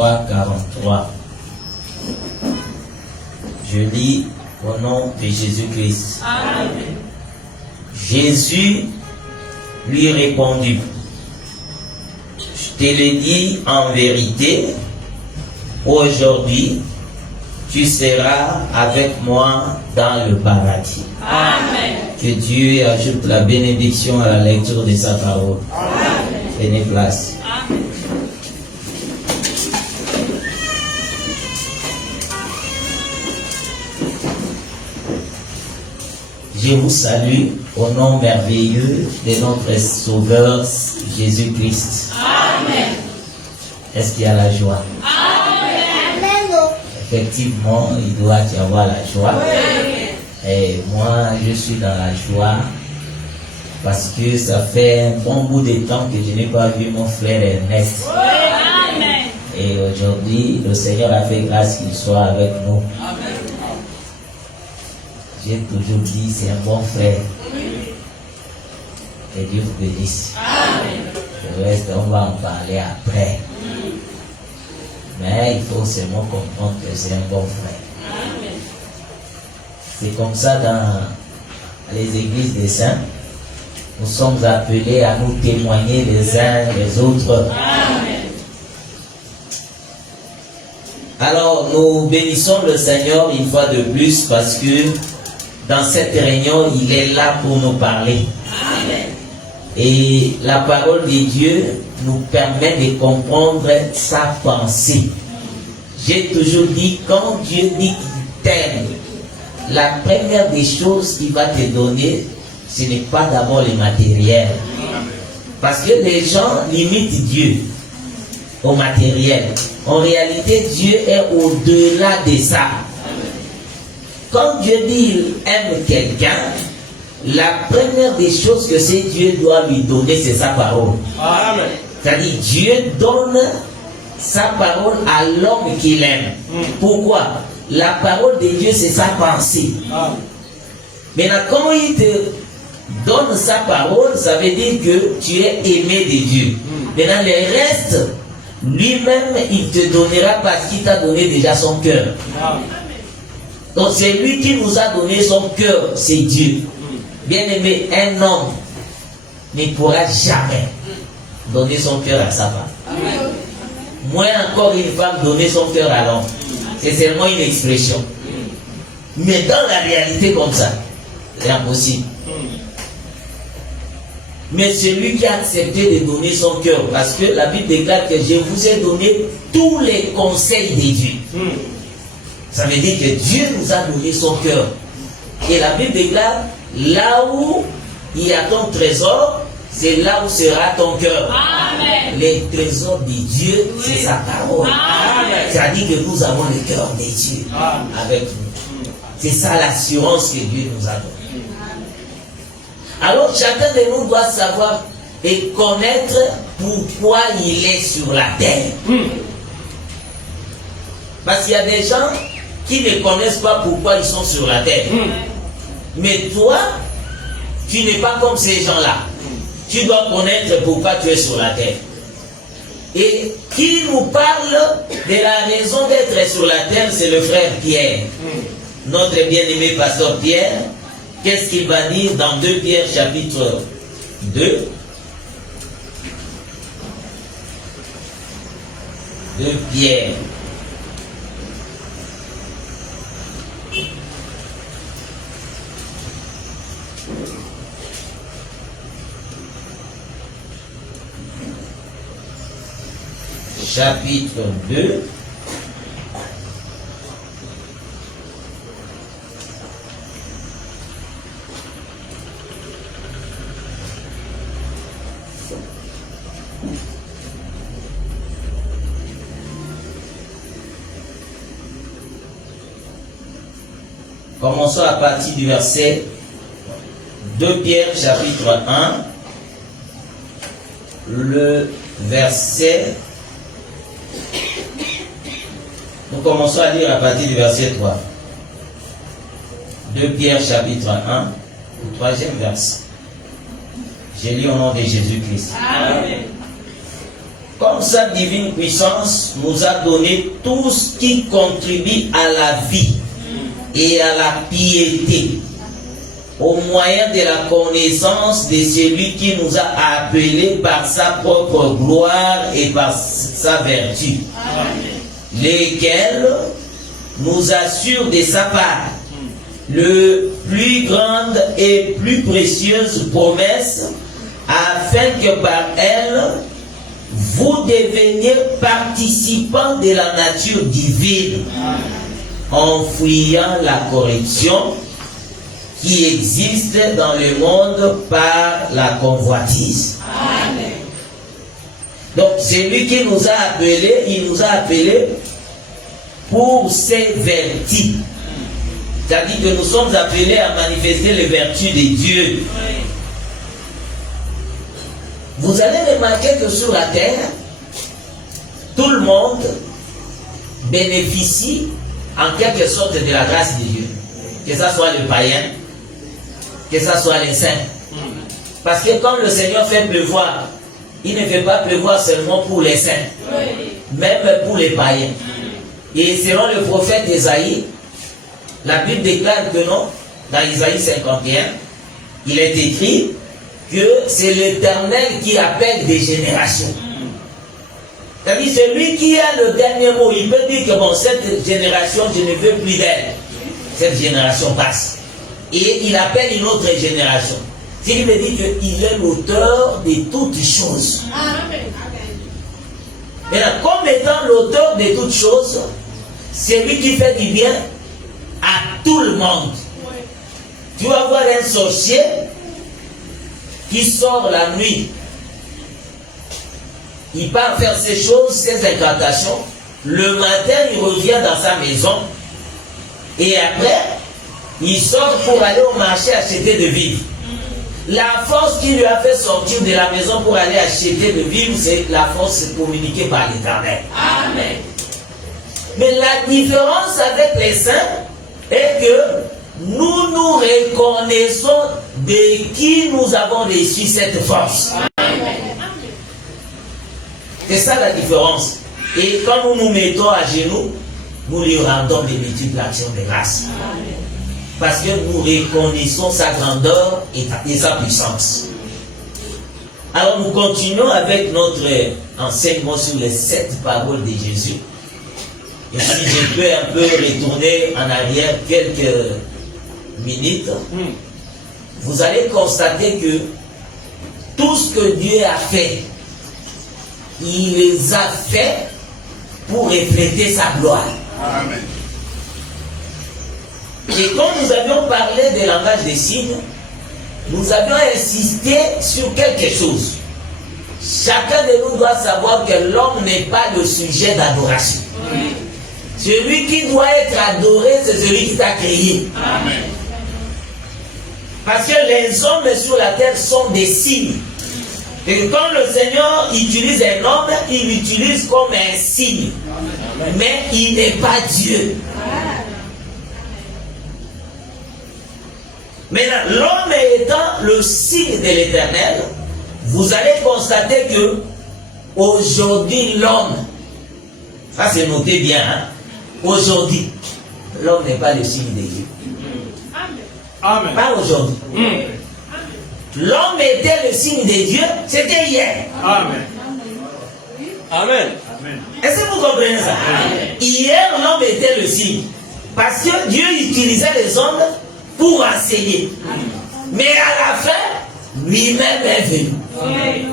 3, 43. Je lis au nom de Jésus-Christ. Amen. Jésus lui répondit, je te le dis en vérité, aujourd'hui, tu seras avec moi dans le paradis. Amen. Que Dieu ajoute la bénédiction à la lecture de sa parole. Amen. Prenez place. Amen. Je vous salue au nom merveilleux de notre Sauveur Jésus-Christ. Amen. Est-ce qu'il y a la joie? Amen. Effectivement, il doit y avoir la joie. Oui. Et moi, je suis dans la joie parce que ça fait un bon bout de temps que je n'ai pas vu mon frère Ernest. Amen. Et aujourd'hui, le Seigneur a fait grâce qu'il soit avec nous. Amen. J'ai toujours dit, c'est un bon frère. Que Dieu vous bénisse. Amen. Le reste, on va en parler après. Mais il faut seulement comprendre que c'est un bon frère. Amen. C'est comme ça dans les églises des saints. Nous sommes appelés à nous témoigner les uns les autres. Amen. Alors, nous bénissons le Seigneur une fois de plus parce que dans cette réunion, il est là pour nous parler. Amen. Et la parole de Dieu nous permet de comprendre sa pensée. J'ai toujours dit, quand Dieu dit qu'il t'aime, la première des choses qu'il va te donner, ce n'est pas d'abord le matériel. Parce que les gens limitent Dieu au matériel. En réalité, Dieu est au-delà de ça. Quand Dieu dit qu'il aime quelqu'un, la première des choses que c'est Dieu doit lui donner, c'est sa parole. Amen. C'est-à-dire, Dieu donne sa parole à l'homme qu'il aime. Pourquoi? La parole de Dieu, c'est sa pensée. Maintenant, quand il te donne sa parole, ça veut dire que tu es aimé de Dieu. Maintenant, le reste, lui-même, il te donnera parce qu'il t'a donné déjà son cœur. Donc, c'est lui qui nous a donné son cœur, c'est Dieu. Bien aimé, un homme ne pourra jamais donner son cœur à sa femme. Moins encore une femme donner son cœur à l'homme. C'est seulement une expression. Mais dans la réalité comme ça, c'est impossible. Mais celui qui a accepté de donner son cœur, parce que la Bible déclare que je vous ai donné tous les conseils de Dieu. Ça veut dire que Dieu nous a donné son cœur. Et la Bible déclare, là où il y a ton trésor, c'est là où sera ton cœur. Amen. Les trésors de Dieu, c'est sa parole. C'est-à-dire que nous avons le cœur de Dieu avec nous. C'est ça l'assurance que Dieu nous a donnée. Alors chacun de nous doit savoir et connaître pourquoi il est sur la terre. Parce qu'il y a des gens qui ne connaissent pas pourquoi ils sont sur la terre. Mais toi, tu n'es pas comme ces gens-là. Tu dois connaître pourquoi tu es sur la terre. Et qui nous parle de la raison d'être sur la terre, c'est le frère Pierre. Notre bien-aimé pasteur Pierre. Qu'est-ce qu'il va dire dans 2 Pierre chapitre 2? 2 Pierre. Chapitre 2. Commençons à partir du verset 2 Pierre chapitre 1, le verset, nous commençons à lire à partir du verset 3. 2 Pierre chapitre 1, le 3e verset. Je lis au nom de Jésus-Christ. Amen. comme sa divine puissance nous a donné tout ce qui contribue à la vie et à la piété, au moyen de la connaissance de celui qui nous a appelés par sa propre gloire et par sa vertu, lesquels nous assurent de sa part le plus grande et plus précieuse promesse, afin que par elle vous deveniez participants de la nature divine, en fuyant la corruption qui existe dans le monde par la convoitise. Amen. Donc c'est lui qui nous a appelés, il nous a appelés pour ses vertus. C'est-à-dire que nous sommes appelés à manifester les vertus de Dieu. Vous allez remarquer que sur la terre, tout le monde bénéficie en quelque sorte de la grâce de Dieu. Que ce soit le païen, que ce soit les saints. Parce que quand le Seigneur fait pleuvoir, il ne fait pas pleuvoir seulement pour les saints, même pour les païens. Et selon le prophète Isaïe, la Bible déclare que non, dans Isaïe 51, il est écrit que c'est l'Éternel qui appelle des générations. C'est-à-dire celui qui a le dernier mot, il peut dire que bon, cette génération, je ne veux plus d'elle. Cette génération passe. Et il appelle une autre génération. Ce qui veut dire qu'il est l'auteur de toutes choses. Maintenant, comme étant l'auteur de toutes choses, c'est lui qui fait du bien à tout le monde. Tu vas voir un sorcier qui sort la nuit. Il part faire ses choses, ses incantations. Le matin, il revient dans sa maison. Et après, il sort pour aller au marché acheter de vivres. La force qui lui a fait sortir de la maison pour aller acheter de vivres, c'est la force communiquée par l'Éternel. Amen. Mais la différence avec les saints est que nous nous reconnaissons de qui nous avons reçu cette force. Amen. C'est ça la différence. Et quand nous nous mettons à genoux, nous lui rendons des multiples actions de grâce. Amen. Parce que nous reconnaissons sa grandeur et sa puissance. Alors nous continuons avec notre enseignement sur les 7 paroles de Jésus. Et si je peux un peu retourner en arrière quelques minutes, vous allez constater que tout ce que Dieu a fait, il les a fait pour refléter sa gloire. Amen. Et quand nous avions parlé des langages des signes, nous avions insisté sur quelque chose. Chacun de nous doit savoir que l'homme n'est pas le sujet d'adoration. Oui. Celui qui doit être adoré, c'est celui qui t'a créé. Amen. Parce que les hommes sur la terre sont des signes. Et quand le Seigneur utilise un homme, il l'utilise comme un signe. Amen. Mais il n'est pas Dieu. Maintenant, l'homme étant le signe de l'Éternel, vous allez constater que aujourd'hui l'homme, ça c'est noté bien, hein? Aujourd'hui, l'homme n'est pas le signe de Dieu. Amen. Pas aujourd'hui. L'homme était le signe de Dieu, c'était hier. Amen. Amen. Est-ce que vous comprenez ça? Amen. Hier, l'homme était le signe. Parce que Dieu utilisait les hommes pour enseigner. Mais à la fin, lui-même est venu.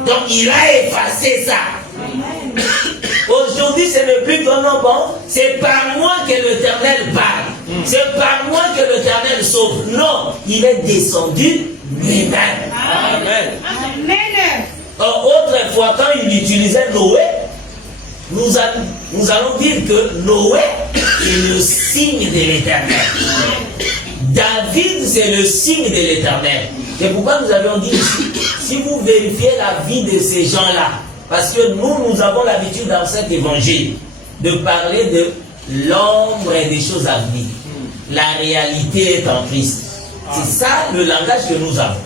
Donc il a effacé ça. Aujourd'hui, ce n'est plus ton nom, bon, c'est par moi que l'Éternel parle. C'est par moi que l'Éternel sauve. Non, il est descendu lui-même. Amen. Autrefois, quand il utilisait Noé, nous allons dire que Noé est le signe de l'Éternel. David, c'est le signe de l'Éternel. C'est pourquoi nous avions dit ici, si vous vérifiez la vie de ces gens-là, parce que nous avons l'habitude dans cet évangile de parler de l'ombre et des choses à venir. La réalité est en Christ. C'est ça le langage que nous avons.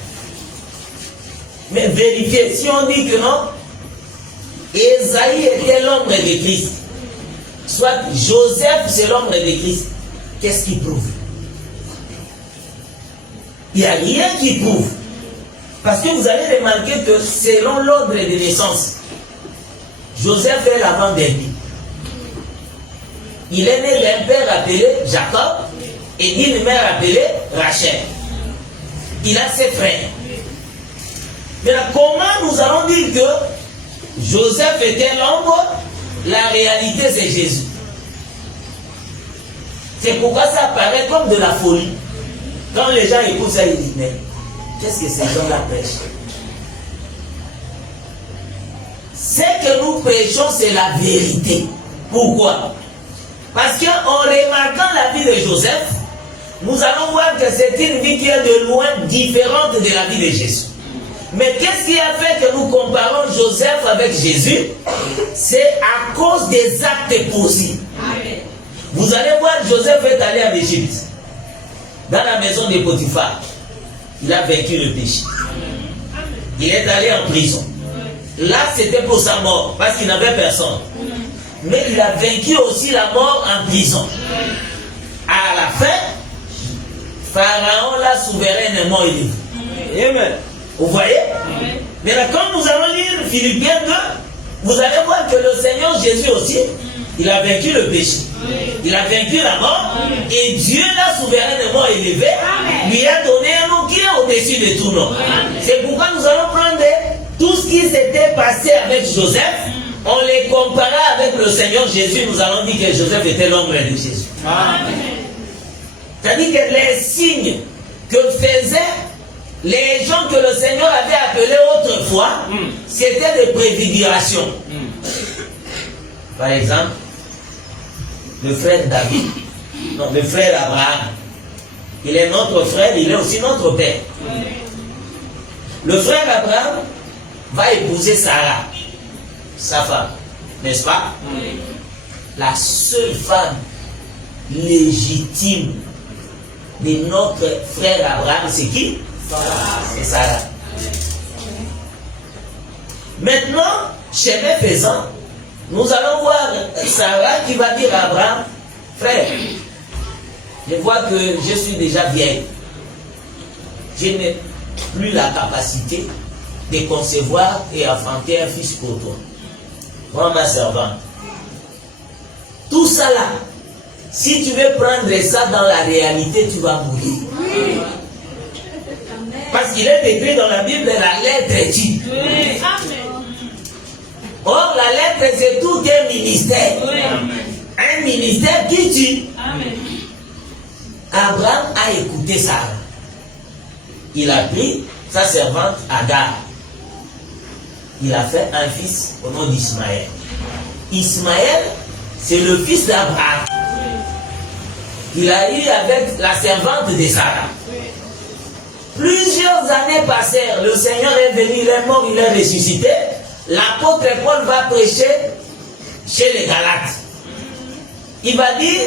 Mais vérifiez, si on dit que non, Ésaïe était l'ombre de Christ. Soit Joseph, c'est l'ombre de Christ. Qu'est-ce qui prouve? Il n'y a rien qui prouve. Parce que vous allez remarquer que selon l'ordre de naissance, Joseph est l'avant-dernier. Il est né d'un père appelé Jacob et d'une mère appelée Rachel. Il a ses frères. Mais là, comment nous allons dire que Joseph était l'ombre? La réalité, c'est Jésus. C'est pourquoi ça paraît comme de la folie. Quand les gens écoutent ça, ils disent, mais qu'est-ce que ces gens-là prêchent? Ce que nous prêchons, c'est la vérité. Pourquoi? Parce qu'en remarquant la vie de Joseph, nous allons voir que c'est une vie qui est de loin différente de la vie de Jésus. Mais qu'est-ce qui a fait que nous comparons Joseph avec Jésus? C'est à cause des actes posés. Vous allez voir, Joseph est allé en Égypte, dans la maison de Potiphar. Il a vaincu le péché. Il est allé en prison. Là, c'était pour sa mort, parce qu'il n'avait personne. Mais il a vaincu aussi la mort en prison. À la fin, Pharaon l'a souverainement élevé. Amen. Vous voyez? Mais là, quand nous allons lire Philippiens 2, vous allez voir que le Seigneur Jésus aussi, il a vaincu le péché. Il a vaincu la mort. Et Dieu l'a souverainement élevé. Lui a donné un nom qui est au-dessus de tout nom. C'est pourquoi nous allons prendre tout ce qui s'était passé avec Joseph. On les compara avec le Seigneur Jésus. Nous allons dire que Joseph était l'ombre de Jésus. C'est-à-dire que les signes que faisaient les gens que le Seigneur avait appelés autrefois, c'était des préfigurations. Par exemple, le frère David, non, le frère Abraham, il est notre frère, il est aussi notre père. Le frère Abraham va épouser Sarah, sa femme, n'est-ce pas? La seule femme légitime de notre frère Abraham, c'est qui? C'est Sarah. Maintenant, chemin faisant, nous allons voir Sarah qui va dire à Abraham, frère, je vois que je suis déjà vieille. Je n'ai plus la capacité de concevoir et enfanter un fils pour toi. Moi, ma servante. Tout ça là, si tu veux prendre ça dans la réalité, tu vas mourir. Parce qu'il est écrit dans la Bible, la lettre tue. Or, la lettre, c'est tout un ministère. Un ministère qui tue. Abraham a écouté Sarah. Il a pris sa servante Agar. Il a fait un fils au nom d'Ismaël. Ismaël, c'est le fils d'Abraham. Il a eu avec la servante de Sarah. Plusieurs années passèrent, le Seigneur est venu, il est mort, il est ressuscité. L'apôtre Paul va prêcher chez les Galates. Il va dire,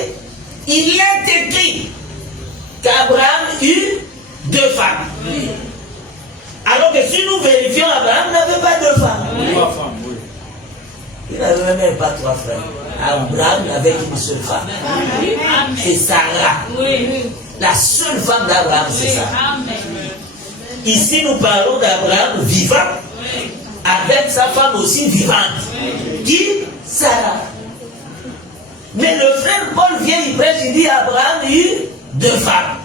il est écrit qu'Abraham eut 2 femmes. Alors que si nous vérifions, Abraham n'avait pas 2 femmes. Il n'avait même pas 3 frères. Abraham n'avait qu'une seule femme. C'est Sarah. La seule femme d'Abraham, c'est Sarah. Ici, nous parlons d'Abraham vivant, avec sa femme aussi vivante. Qui? Sarah. Mais le frère Paul vient, il prêche, il dit Abraham eut 2 femmes.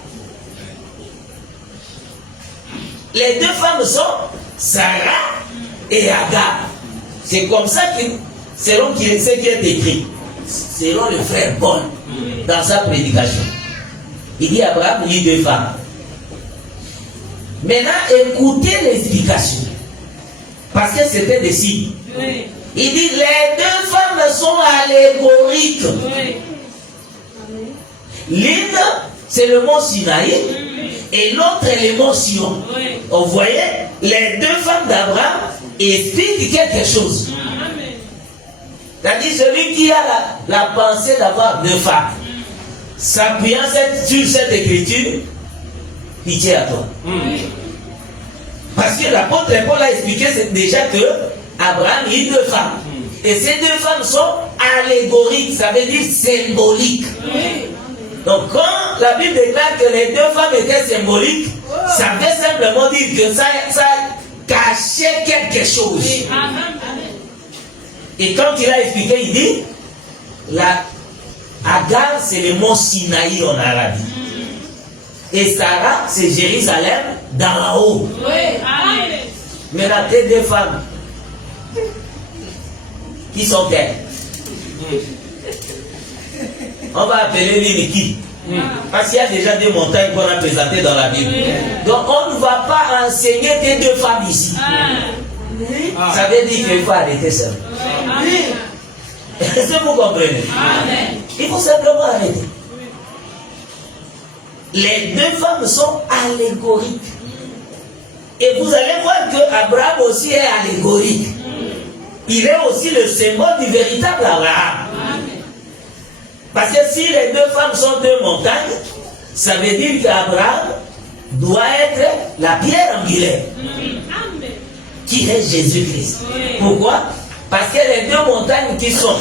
Les 2 femmes sont Sarah et Agar. C'est comme ça que, selon ce qui est écrit, selon le frère Paul, dans sa prédication. Il dit Abraham eut 2 femmes. Maintenant, écoutez l'explication. Parce que c'était des signes. Il dit les 2 femmes sont allégoriques. L'une, c'est le mont Sinaï, et l'autre est le mont Sion. Vous voyez, les 2 femmes d'Abraham expliquent quelque chose. C'est-à-dire celui qui a la pensée d'avoir 2 femmes, s'appuyant sur cette écriture, pitié à toi. Parce que l'apôtre Paul a expliqué déjà que Abraham eut 2 femmes. Et ces deux femmes sont allégoriques, ça veut dire symboliques. Donc quand la Bible déclare que les deux femmes étaient symboliques, ça veut simplement dire que ça cachait quelque chose. Et quand il a expliqué, il dit, Agar, c'est le mont Sinaï en Arabie. Et Sarah, c'est Jérusalem d'en haut. Maintenant, les deux femmes, qui sont-elles? On va appeler l'une qui? Parce qu'il y a déjà deux montagnes qu'on a présentées dans la Bible. Donc on ne va pas enseigner tes deux femmes ici. Ça veut dire qu'il faut arrêter ça. Est-ce que vous comprenez? Il faut simplement arrêter. Les deux femmes sont allégoriques. Et vous allez voir que Abraham aussi est allégorique. Il est aussi le symbole du véritable Abraham. Parce que si les deux femmes sont deux montagnes, ça veut dire qu'Abraham doit être la pierre angulaire, qui est Jésus-Christ. Pourquoi? Parce que les deux montagnes qui sont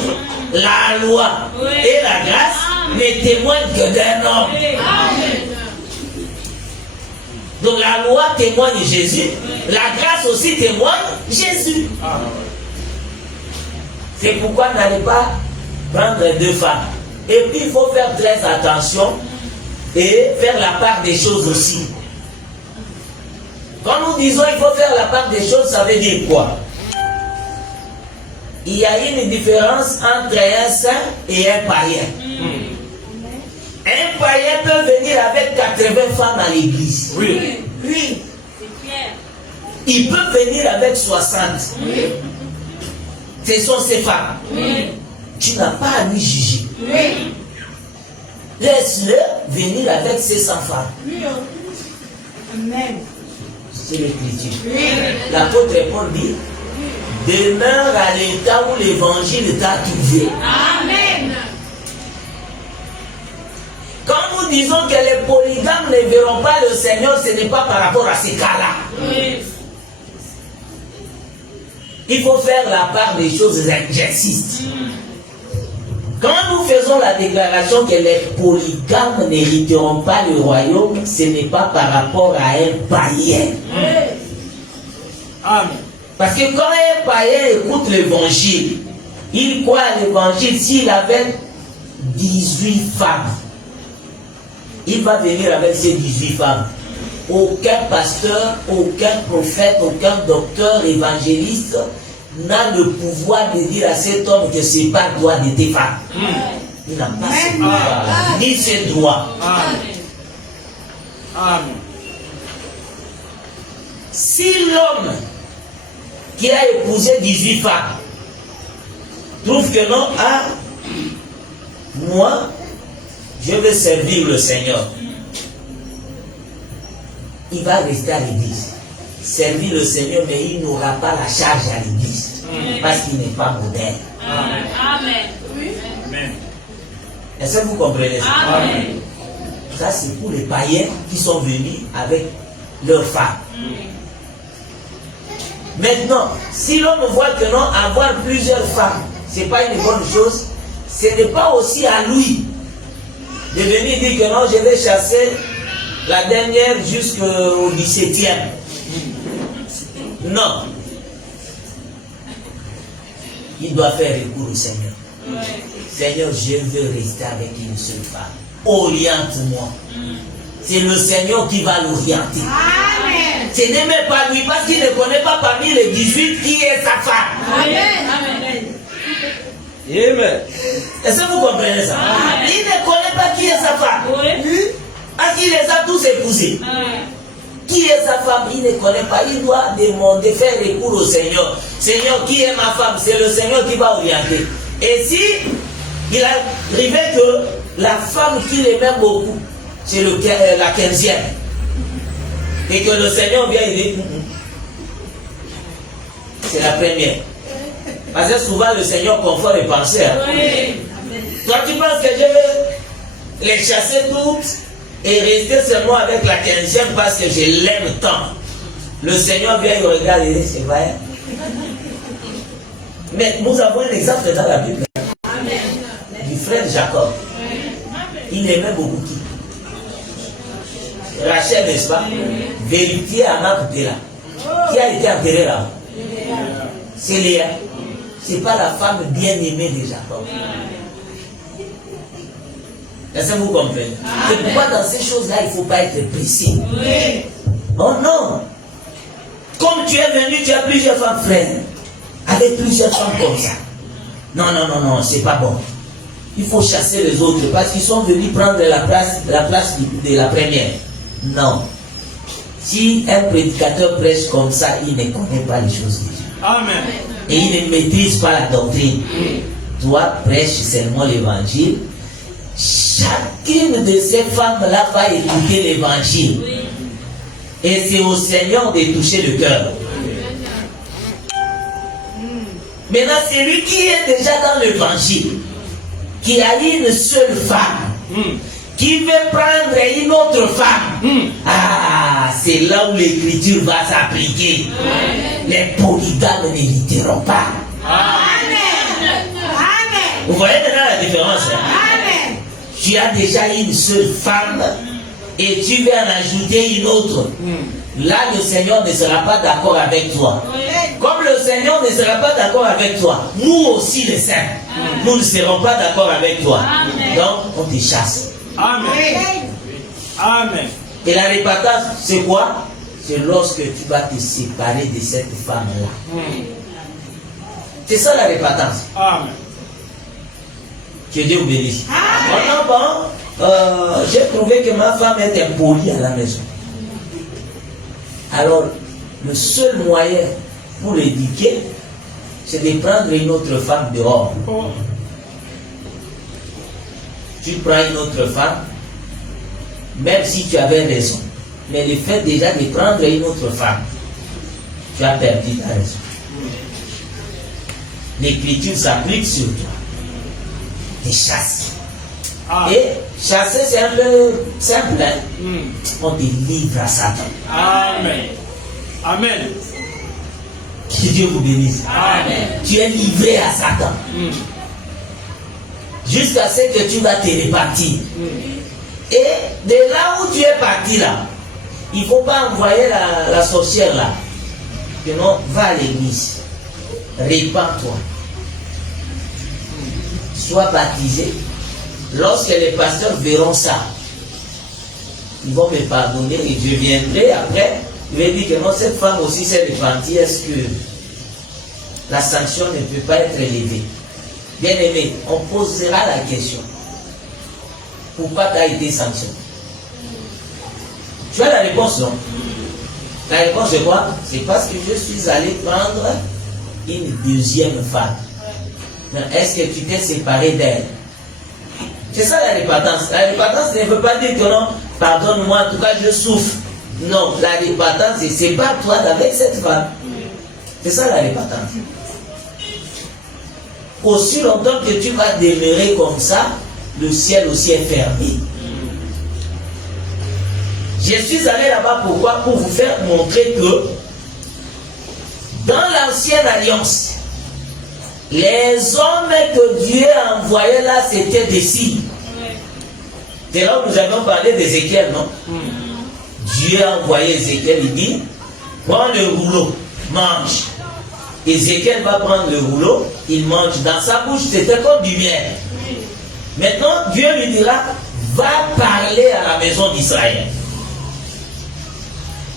la loi et la grâce ne témoignent que d'un homme. Donc la loi témoigne Jésus, la grâce aussi témoigne Jésus. C'est pourquoi n'allez pas prendre deux femmes. Et puis il faut faire très attention et faire la part des choses aussi. Quand nous disons il faut faire la part des choses, ça veut dire quoi? Il y a une différence entre un saint et un païen. Un païen peut venir avec 80 femmes à l'église. Oui. Il peut venir avec 60. Ce sont ces femmes. Tu n'as pas à lui juger. Laisse-le venir avec ses 100 femmes. C'est l'écriture. L'apôtre Paul dit, demeure à l'état où l'évangile t'a trouvé. Amen. Quand nous disons que les polygames ne verront pas le Seigneur, ce n'est pas par rapport à ces cas-là. Il faut faire la part des choses, j'insiste. Quand nous faisons la déclaration que les polygames n'hériteront pas le royaume, ce n'est pas par rapport à un païen. Amen. Parce que quand un païen écoute l'évangile, il croit à l'évangile. S'il avait 18 femmes, il va venir avec ces 18 femmes. Aucun pasteur, aucun prophète, aucun docteur, évangéliste n'a le pouvoir de dire à cet homme que c'est pas le droit de tes femmes. Il n'a pas ce pouvoir, ni ce droit. Amen. Si l'homme qui a épousé 18 femmes trouve que non, moi, je veux servir le Seigneur, il va rester à l'église. Servir le Seigneur, mais il n'aura pas la charge à l'église. Parce qu'il n'est pas moderne. Amen. Est-ce que vous comprenez ça? Amen. Ça, c'est pour les païens qui sont venus avec leurs femmes. Maintenant, si l'homme voit que non, avoir plusieurs femmes, ce n'est pas une bonne chose, ce n'est pas aussi à lui de venir dire que non, je vais chasser la dernière jusqu'au 17e. Non. Il doit faire recours au Seigneur. Seigneur, je veux rester avec une seule femme. Oriente-moi. C'est le Seigneur qui va l'orienter. Ce n'est même pas lui, parce qu'il ne connaît pas parmi les 18 qui est sa femme. Amen. Amen. Est-ce que vous comprenez ça? Il ne connaît pas qui est sa femme. Parce qu'il les a tous épousés. Qui est sa femme? Il ne connaît pas. Il doit demander, faire recours au Seigneur. Seigneur, qui est ma femme? C'est le Seigneur qui va orienter. Et si il arrivait que la femme qu'il aimait beaucoup, c'est la 15e, et que le Seigneur vient et dit, c'est la première. Parce que souvent le Seigneur confond les pensées. Toi tu penses que je vais les chasser toutes et rester seulement avec la 15e parce que je l'aime tant. Le Seigneur vient et regarde et dit, c'est vrai. Mais nous avons un exemple dans la Bible. Amen. Du frère Jacob. Il aimait beaucoup qui? Rachel, n'est-ce pas? Vérité à Makutela. Qui a été enterré là? C'est Léa. Ce n'est pas la femme bien aimée de Jacob. Est-ce que vous comprenez? C'est pourquoi dans ces choses-là, il ne faut pas être précis. Oh non! Comme tu es venu, tu as plusieurs femmes frères. Avec plusieurs femmes comme ça. Non, non, non, non, c'est pas bon. Il faut chasser les autres parce qu'ils sont venus prendre la place de la première. Non. Si un prédicateur prêche comme ça, il ne connaît pas les choses de Dieu. Amen. Et il ne maîtrise pas la doctrine. Toi, prêche seulement l'évangile. Chacune de ces femmes-là va écouter l'évangile. Et c'est au Seigneur de toucher le cœur. Maintenant, c'est lui qui est déjà dans l'évangile, qui a une seule femme, qui veut prendre une autre femme. Ah, c'est là où l'écriture va s'appliquer. Les polygames ne lutteront pas. Amen. Vous voyez maintenant la différence? Amen. Tu as déjà une seule femme et tu veux en ajouter une autre. Là, le Seigneur ne sera pas d'accord avec toi. Comme le Seigneur ne sera pas d'accord avec toi, nous aussi les saints, nous ne serons pas d'accord avec toi. Amen. Donc, on te chasse. Amen. Amen. Et la repentance, c'est quoi? C'est lorsque tu vas te séparer de cette femme-là. C'est ça la repentance. Amen. Que Dieu vous bénisse. J'ai trouvé que ma femme est impolie à la maison. Alors, le seul moyen pour l'éduquer, c'est de prendre une autre femme dehors. Tu prends une autre femme, même si tu avais raison. Mais le fait déjà de prendre une autre femme, tu as perdu ta raison. L'écriture s'applique sur toi. Tu chasses. Et chasser, c'est un peu simple. On te livre à Satan. Amen. Amen. Que Dieu vous bénisse. Amen. Tu es livré à Satan. Jusqu'à ce que tu vas te répartir. Et de là où tu es parti là, il ne faut pas envoyer la sorcière là. Que non, va à l'église. Répands-toi. Sois baptisé. Lorsque les pasteurs verront ça, ils vont me pardonner et je viendrai après. Je vais dire que non, cette femme aussi s'est repentie. Est-ce que la sanction ne peut pas être élevée? Bien aimé, on posera la question. Pourquoi tu as été sanctionné? Tu as la réponse, non? La réponse c'est quoi? C'est parce que je suis allé prendre une deuxième femme. Est-ce que tu t'es séparé d'elle? C'est ça la repentance. La repentance ne veut pas dire que non, pardonne-moi, en tout cas je souffre. Non, la repentance c'est sépare-toi d'avec cette femme. C'est ça la repentance. Aussi longtemps que tu vas demeurer comme ça, le ciel aussi est fermé. Je suis allé là-bas pourquoi? Pour vous faire montrer que dans l'ancienne alliance, les hommes que Dieu a envoyés là, c'était des signes. C'est là où nous avons parlé d'Ézéchiel, non? Dieu a envoyé Ézéchiel, il dit, prends le rouleau, mange. Ézéchiel va prendre le rouleau, il mange. Dans sa bouche, c'était comme du miel. Maintenant, Dieu lui dira, va parler à la maison d'Israël.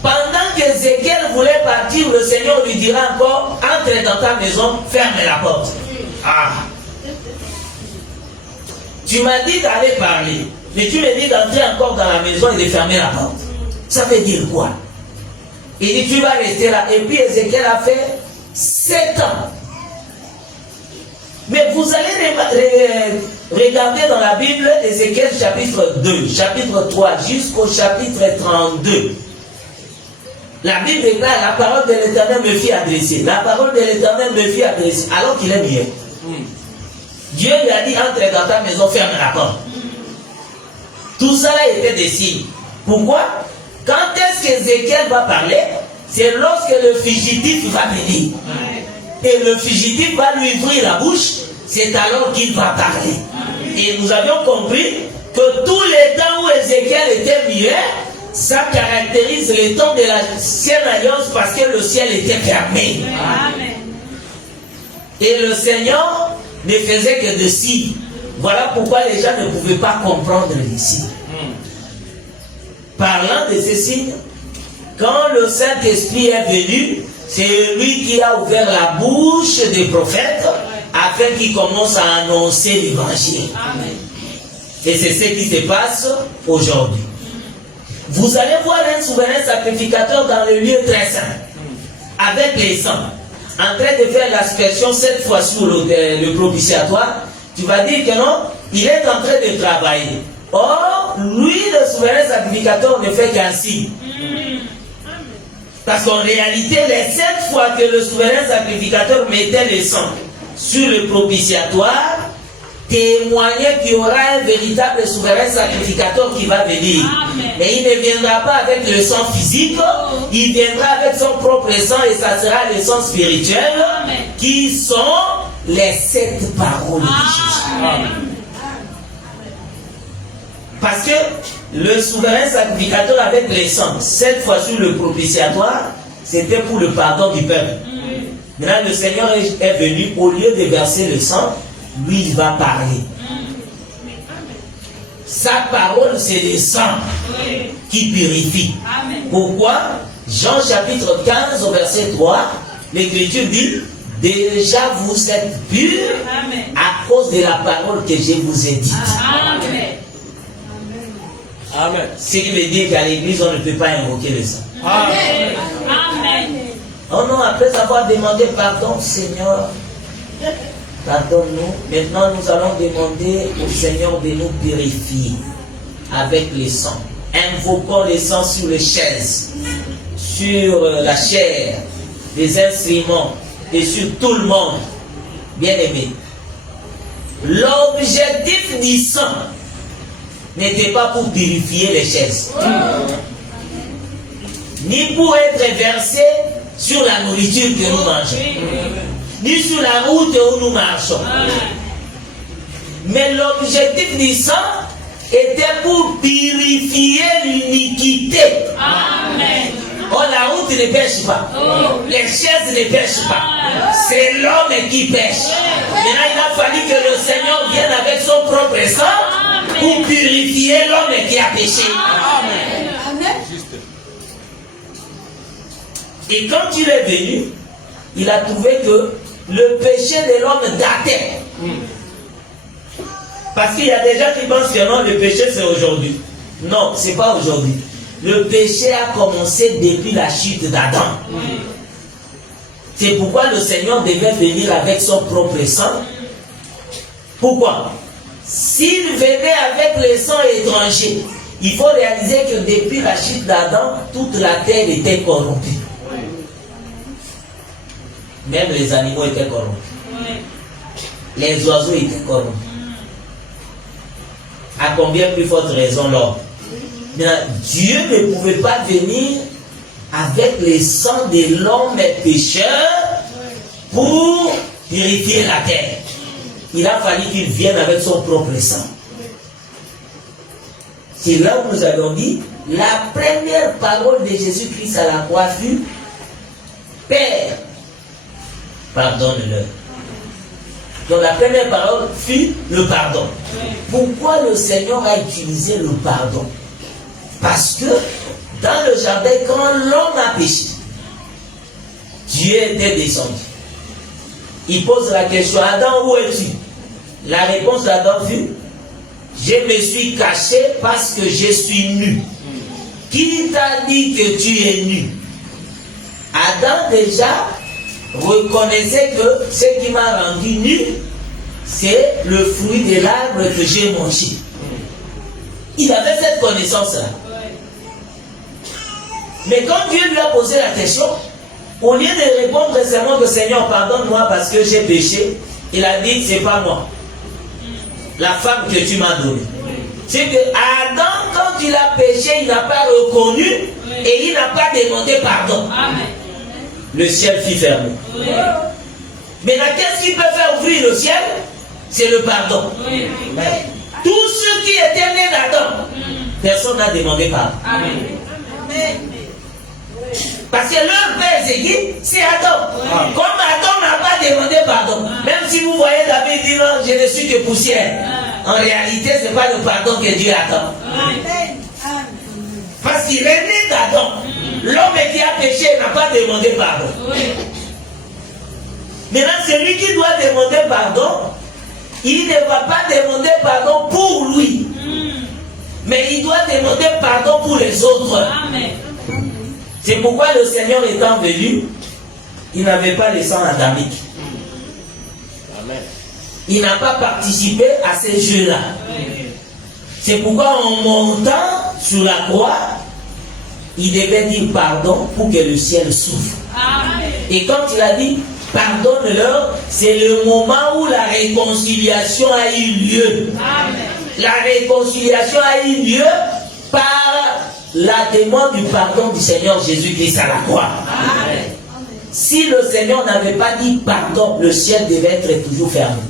Pendant qu'Ézéchiel voulait partir, le Seigneur lui dira encore, entre dans ta maison, ferme la porte. Ah! Tu m'as dit d'aller parler, mais tu me dis d'entrer encore dans la maison et de fermer la porte. Ça veut dire quoi? Il dit, tu vas rester là. Et puis Ézéchiel a fait 7 ans. Mais vous allez regarder dans la Bible, Ézéchiel chapitre 2, chapitre 3, jusqu'au chapitre 32. La Bible déclare, la parole de l'Éternel me fit adresser. La parole de l'Éternel me fit adresser. Alors qu'il est mieux. Dieu lui a dit, entre dans ta maison, ferme la porte. Tout ça là était des signes. Pourquoi? Quand est-ce qu'Ézéchiel va parler? C'est lorsque le fugitif va venir. et le fugitif va lui ouvrir la bouche, c'est alors qu'il va parler. Et nous avions compris que tous les temps où Ézéchiel était muet, ça caractérise les temps de l'ancienne alliance parce que le ciel était fermé. Amen. Et le Seigneur ne faisait que de signes. Voilà pourquoi les gens ne pouvaient pas comprendre les signes. Parlant de ces signes, quand le Saint-Esprit est venu, c'est lui qui a ouvert la bouche des prophètes afin qu'ils commencent à annoncer l'évangile. Et c'est ce qui se passe aujourd'hui. Vous allez voir un souverain sacrificateur dans le lieu très saint, avec les sangs, en train de faire l'aspersion cette fois sur le propitiatoire. Tu vas dire que non, il est en train de travailler. Or, lui, le souverain sacrificateur, ne fait qu'un signe. Parce qu'en réalité, les 7 fois que le souverain sacrificateur mettait le sang sur le propitiatoire, témoignait qu'il y aura un véritable souverain sacrificateur qui va venir. Amen. Mais il ne viendra pas avec le sang physique, il viendra avec son propre sang et ça sera le sang spirituel. Amen. Qui sont les 7 paroles de Jésus. Amen. Parce que le souverain sacrificateur avec les sangs, 7 fois sur le propitiatoire, c'était pour le pardon du peuple. Maintenant, le Seigneur est venu, au lieu de verser le sang, lui, il va parler. Sa parole, c'est le sang qui purifie. Amen. Pourquoi? Jean chapitre 15, au verset 3, l'Écriture dit, déjà vous êtes purs Amen. à cause de la parole que je vous ai dite. Amen. Amen. Ce qui veut dire qu'à l'église, on ne peut pas invoquer le sang. Amen. Amen. Oh non, après avoir demandé pardon, Seigneur, pardonne-nous. Maintenant, nous allons demander au Seigneur de nous purifier avec le sang. Invoquons le sang sur les chaises, sur la chair, les instruments et sur tout le monde. Bien aimé. L'objectif du sang n'était pas pour purifier les chaises, ni pour être versé sur la nourriture que nous mangeons, ni sur la route où nous marchons. Mais l'objectif du sang était pour purifier l'iniquité. Amen. Oh, la route ne pêche pas. Les chaises ne pêchent pas. C'est l'homme qui pêche. Maintenant, il a fallu que le Seigneur vienne avec son propre sang pour purifier l'homme qui a péché. Et quand il est venu, il a trouvé que le péché de l'homme datait. Parce qu'il y a des gens qui pensent que non, le péché c'est aujourd'hui. Non, c'est pas aujourd'hui. Le péché a commencé depuis la chute d'Adam. C'est pourquoi le Seigneur devait venir avec son propre sang. Pourquoi? S'il venait avec le sang étranger, il faut réaliser que depuis la chute d'Adam, toute la terre était corrompue. Même les animaux étaient corrompus. Les oiseaux étaient corrompus. À combien plus forte raison l'homme? Dieu ne pouvait pas venir avec le sang de l'homme pécheur pour purifier la terre. Il a fallu qu'il vienne avec son propre sang. C'est là où nous avons dit, la première parole de Jésus-Christ à la croix fut, Père, pardonne-leur. Donc la première parole fut le pardon. Pourquoi le Seigneur a utilisé le pardon? Parce que dans le jardin, quand l'homme a péché, Dieu était descendu. Il pose la question, Adam, où es-tu? La réponse d'Adam fut, je me suis caché parce que je suis nu. Qui t'a dit que tu es nu? Adam déjà reconnaissait que ce qui m'a rendu nu, c'est le fruit de l'arbre que j'ai mangé. Il avait cette connaissance-là. Mais quand Dieu lui a posé la question, au lieu de répondre seulement que Seigneur, pardonne-moi parce que j'ai péché, il a dit, c'est pas moi. La femme que tu m'as donnée. C'est que Adam, quand il a péché, il n'a pas reconnu et il n'a pas demandé pardon. Amen. Le ciel fut fermé. Maintenant, qu'est-ce qui peut faire ouvrir le ciel? C'est le pardon. Oui. Tous ceux qui étaient nés d'Adam, personne n'a demandé pardon. Amen. Parce que leur père c'est Adam. Comme Adam n'a pas demandé pardon, même si vous voyez David dire non, je ne suis que poussière, en réalité, ce n'est pas le pardon que Dieu attend. Parce qu'il est né d'Adam. L'homme qui a péché n'a pas demandé pardon. Maintenant, celui qui doit demander pardon, il ne va pas demander pardon pour lui, mais il doit demander pardon pour les autres. Amen. C'est pourquoi le Seigneur étant venu, il n'avait pas le sang adamique. Il n'a pas participé à ces jeux-là. C'est pourquoi en montant sur la croix, il devait dire pardon pour que le ciel s'ouvre. Et quand il a dit pardonne-leur, c'est le moment où la réconciliation a eu lieu. La réconciliation a eu lieu par la demande du pardon du Seigneur Jésus-Christ à la croix. Si le Seigneur n'avait pas dit pardon, le ciel devait être toujours fermé.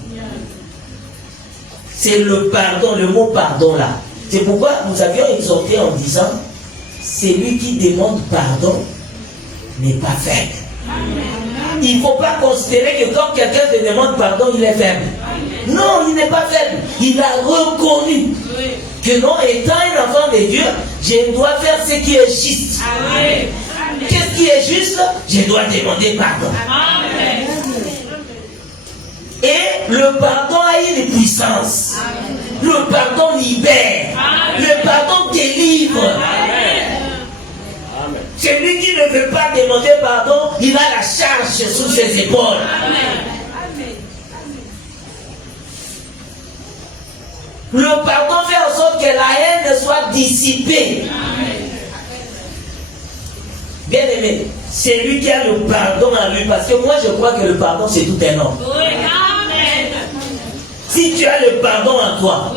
C'est le pardon, le mot pardon là. C'est pourquoi nous avions exhorté en disant, celui qui demande pardon n'est pas faible. Il ne faut pas considérer que quand quelqu'un te demande pardon, il est faible. Non, il n'est pas faible. Il a reconnu que non, étant un enfant de Dieu, je dois faire ce qui est juste. Qu'est-ce qui est juste? Je dois demander pardon. Et le pardon a une puissance. Le pardon libère. Le pardon délivre. Celui qui ne veut pas demander pardon, il a la charge sous ses épaules. Le pardon fait en sorte que la haine soit dissipée. Bien aimé, c'est lui qui a le pardon en lui, parce que moi je crois que le pardon c'est tout un homme. Si tu as le pardon en toi,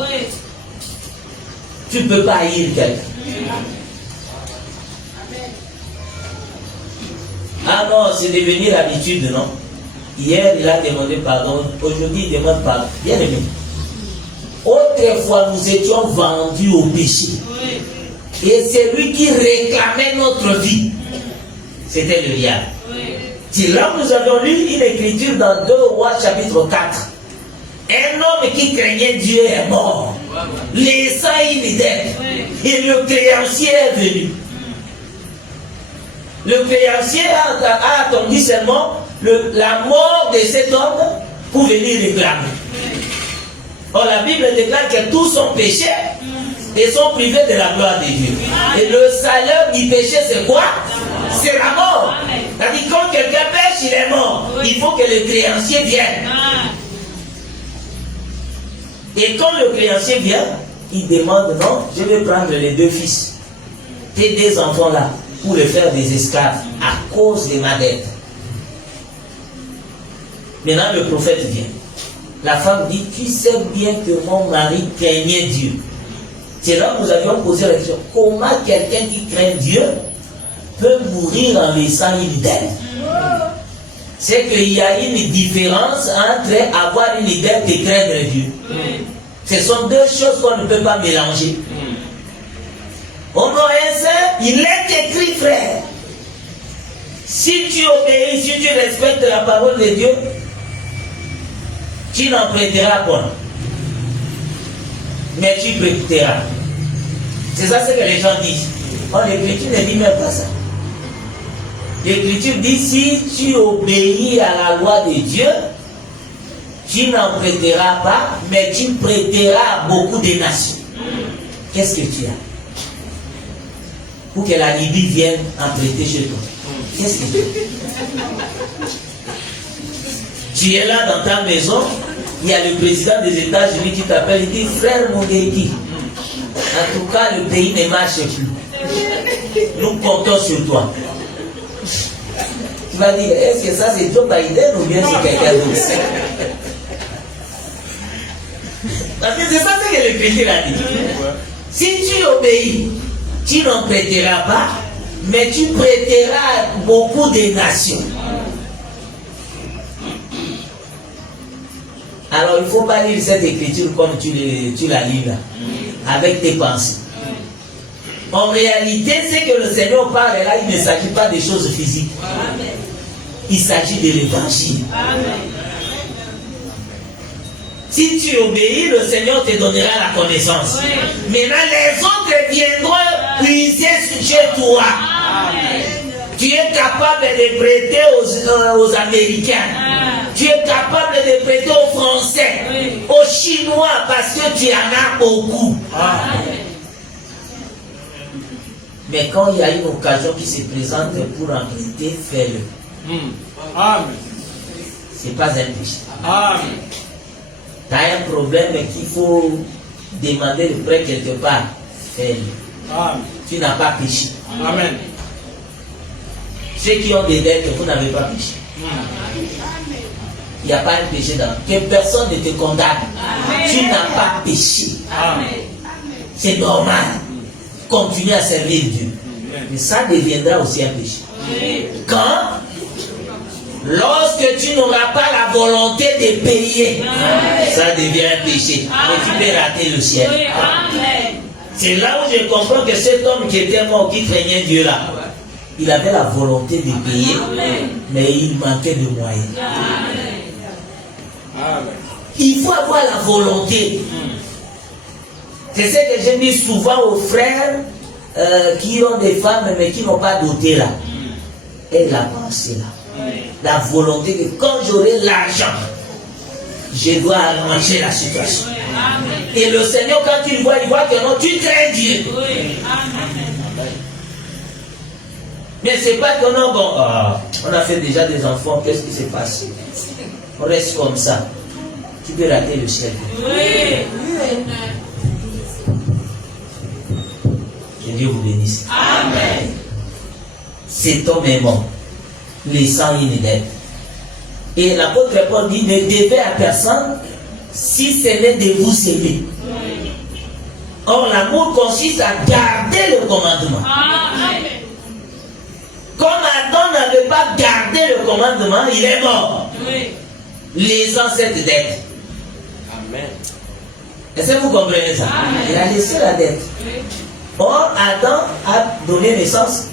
tu ne peux pas haïr quelqu'un. Ah non, c'est devenu l'habitude, non? Hier, il a demandé pardon. Aujourd'hui, il demande pardon. Bien aimé. Autrefois, nous étions vendus au péché. Et c'est lui qui réclamait notre vie. C'était le diable. C'est là où nous avons lu une écriture dans 2 Rois chapitre 4. Un homme qui craignait Dieu est mort, laissant une dette. Et le créancier est venu. Le créancier a attendu seulement la mort de cet homme pour venir réclamer. Or, la Bible déclare que tous sont péchés et sont privés de la gloire de Dieu. Et le salaire du péché, c'est quoi? C'est la mort. C'est-à-dire, quand quelqu'un pêche, il est mort. Il faut que le créancier vienne. Et quand le créancier vient, il demande, non, je vais prendre les 2 fils, tes 2 enfants là, pour les faire des esclaves à cause de ma dette. Maintenant, le prophète vient. La femme dit, tu sais bien que mon mari craignait Dieu. C'est là que nous avions posé la question, comment quelqu'un qui craint Dieu peut mourir en laissant une dette? C'est qu'il y a une différence entre avoir une dette et craindre Dieu. Ce sont 2 choses qu'on ne peut pas mélanger. Au nom un, il est écrit, frère, si tu obéis, si tu respectes la parole de Dieu, tu n'en prêteras point, mais tu prêteras. C'est ça ce que les gens disent. Oh, l'Écriture ne dit même pas ça. L'Écriture dit, si tu obéis à la loi de Dieu, tu n'en prêteras pas, mais tu prêteras à beaucoup de nations. Qu'est-ce que tu as pour que la Libye vienne en prêter chez toi? Qu'est-ce que tu as? Tu es là dans ta maison, il y a le président des États-Unis qui t'appelle, il dit, frère Moghetti, en tout cas le pays ne marche plus. Nous comptons sur toi. Tu vas dire, est-ce que ça c'est Joe Biden ou bien c'est quelqu'un d'autre? Parce que c'est ça ce que l'Écriture a dit. Si tu obéis, tu n'en prêteras pas, mais tu prêteras à beaucoup de nations. Alors il ne faut pas lire cette écriture comme tu la lis là, avec tes pensées. En réalité, c'est que le Seigneur parle là, il ne s'agit pas des choses physiques. Il s'agit de l'évangile. Si tu obéis, le Seigneur te donnera la connaissance. Maintenant, les autres viendront puiser chez toi. Tu es capable de prêter aux Américains. Tu es capable de prêter aux Français, aux Chinois, parce que tu en as beaucoup. Mais quand il y a une occasion qui se présente pour emprunter, fais-le. Amen. Ce n'est pas un péché. Amen. Tu as un problème qu'il faut demander le prêt quelque part, fais-le. Amen. Tu n'as pas péché. Amen. Ceux qui ont des dettes, vous n'avez pas péché. Il n'y a pas un péché dans. Que personne ne te condamne. Tu n'as pas péché. Amen. C'est normal. Continue à servir Dieu. Mais ça deviendra aussi un péché. Quand? Lorsque tu n'auras pas la volonté de payer, ça devient un péché. Et tu peux rater le ciel. C'est là où je comprends que cet homme qui était mort, qui craignait Dieu là, il avait la volonté de payer, mais il manquait de moyens. Il faut avoir la volonté. C'est ce que j'ai dit souvent aux frères qui ont des femmes mais qui n'ont pas doté là. Et la pensée là. La volonté que quand j'aurai l'argent, je dois arranger la situation. Et le Seigneur, quand il voit que non, tu crains Dieu. Mais c'est pas que non, bon, on a fait déjà des enfants, qu'est-ce qui s'est passé? On reste comme ça. Tu peux rater le ciel. Que Dieu vous bénisse. Amen. Cet homme est mort, laissant une dette. Et l'apôtre Paul dit, ne devez à personne si ce n'est de vous aimer. Or, l'amour consiste à garder le commandement. Amen. Comme Adam n'avait pas gardé le commandement, il est mort. Laissant cette dette. Amen. Est-ce que vous comprenez ça? Amen. Il a laissé la dette. Or, Adam a donné naissance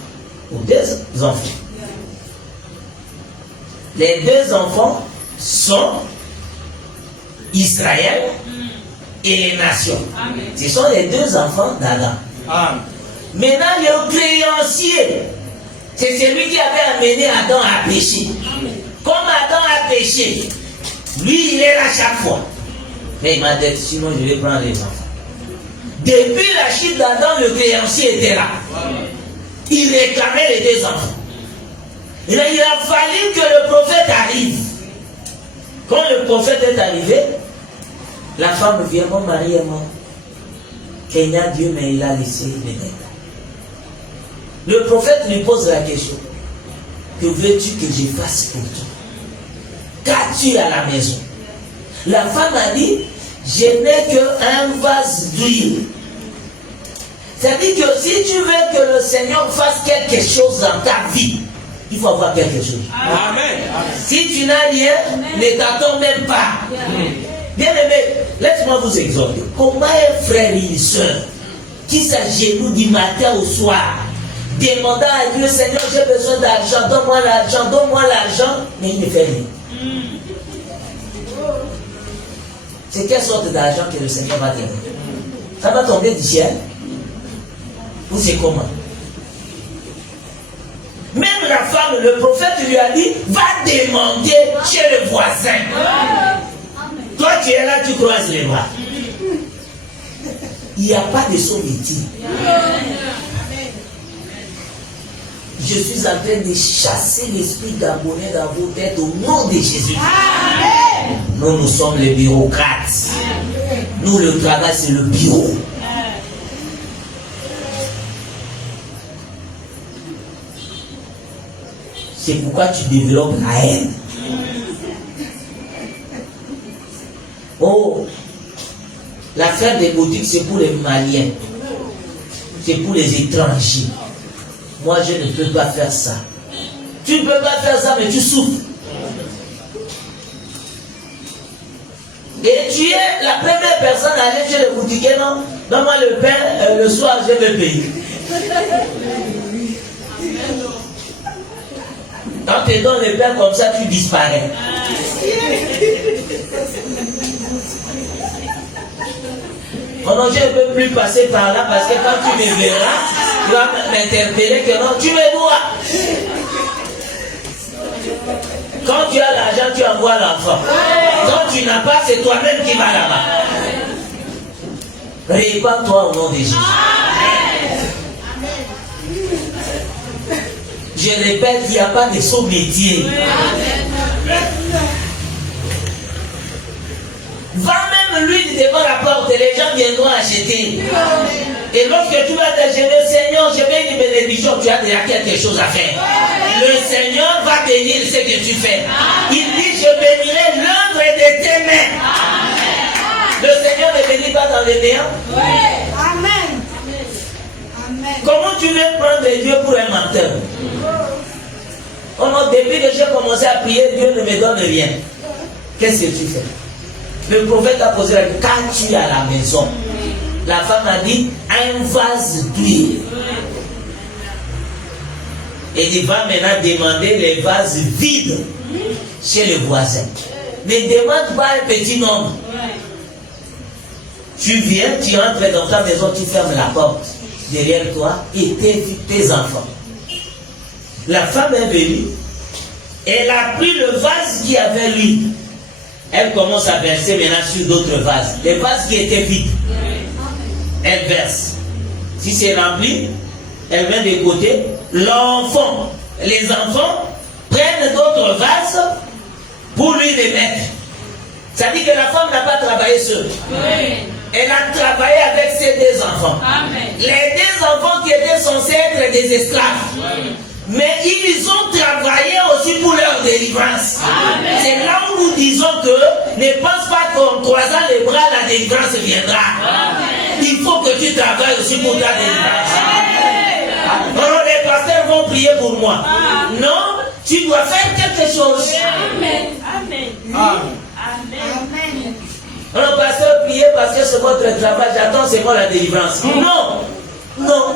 aux deux enfants. Les deux enfants sont Israël et les nations. Amen. Ce sont les deux enfants d'Adam. Maintenant, le créancier, c'est celui qui avait amené Adam à pécher. Amen. Comme Adam a péché, lui, il est là chaque fois. Mais il m'a dit, sinon je vais prendre les enfants. Depuis la chute d'Adam, le créancier était là. Amen. Il réclamait les deux enfants. Et là, il a fallu que le prophète arrive. Quand le prophète est arrivé, la femme vient, mon mari est mort. Kenya Dieu, mais il a laissé les dettes. Le prophète lui pose la question. Que veux-tu que je fasse pour toi? Qu'as-tu à la maison? La femme a dit, je n'ai qu'un vase d'huile. C'est-à-dire que si tu veux que le Seigneur fasse quelque chose dans ta vie, il faut avoir quelque chose. Amen. Si tu n'as rien, ne t'attends même pas. Bien aimé, laisse-moi vous exhorter. Comment un frère et une soeur qui s'agenouille du matin au soir, demandant à Dieu, Seigneur, j'ai besoin d'argent, donne-moi l'argent, mais il ne fait rien. C'est quelle sorte d'argent que le Seigneur va te donner? Ça va tomber du ciel? Ou c'est comment? Même la femme, le prophète lui a dit, va demander chez le voisin. Toi tu es là, tu croises les bras. Il n'y a pas de sommitude. Je suis en train de chasser l'esprit d'abonné dans vos têtes au nom de Jésus. Nous sommes les bureaucrates. Nous, le travail, c'est le bureau. C'est pourquoi tu développes la haine. Oh, l'affaire des boutiques, c'est pour les Maliens. C'est pour les étrangers. Moi, je ne peux pas faire ça. Tu ne peux pas faire ça, mais tu souffres. Et tu es la première personne à aller chez le boutiquier, non? Donne-moi le pain, le soir, je vais payer. Quand tu donnes le pain comme ça, tu disparais. Oh non, je ne peux plus passer par là parce que quand tu me verras, tu vas m'interpeller que non, tu me dois. Quand tu as l'argent, tu envoies l'enfant. Quand tu n'as pas, c'est toi-même qui vas là-bas. Répands-toi au nom de Jésus. Je répète, il n'y a pas de saut métier. Va même l'huile devant la porte et les gens viendront acheter. Et lorsque tu vas te dire, Seigneur, je veux une bénédiction, tu as déjà quelque chose à faire. Le Seigneur va bénir ce que tu fais. Il dit, je bénirai l'œuvre de tes mains. Le Seigneur ne bénit pas dans les néants. Amen. Amen. Comment tu veux prendre Dieu pour un menteur? Oh non, depuis que j'ai commencé à prier, Dieu ne me donne rien. Qu'est-ce que tu fais? Le prophète a posé la question, qu'as-tu à la maison? La femme a dit, un vase d'huile. Et il va maintenant demander les vases vides chez le voisin. Ne demande pas un petit nombre. Tu viens, tu entres dans ta maison, tu fermes la porte derrière toi et tes enfants. La femme est venue, elle a pris le vase qui avait l'huile. Elle commence à verser maintenant sur d'autres vases. Les vases qui étaient vides, elle verse. Si c'est rempli, elle met de côté. L'enfant, les enfants prennent d'autres vases pour lui les mettre. Ça dit que la femme n'a pas travaillé seule. Elle a travaillé avec ses deux enfants. Amen. Les deux enfants qui étaient censés être des esclaves. Mais ils ont travaillé aussi pour leur délivrance. C'est là où nous disons que ne pense pas qu'en croisant les bras, la délivrance viendra. Amen. Il faut que tu travailles aussi pour ta délivrance. Alors les pasteurs vont prier pour moi. Amen. Non, tu dois faire quelque chose. Amen. Amen. Amen. Amen. Alors pasteur, priez parce que c'est votre travail, j'attends seulement la délivrance. Non, non.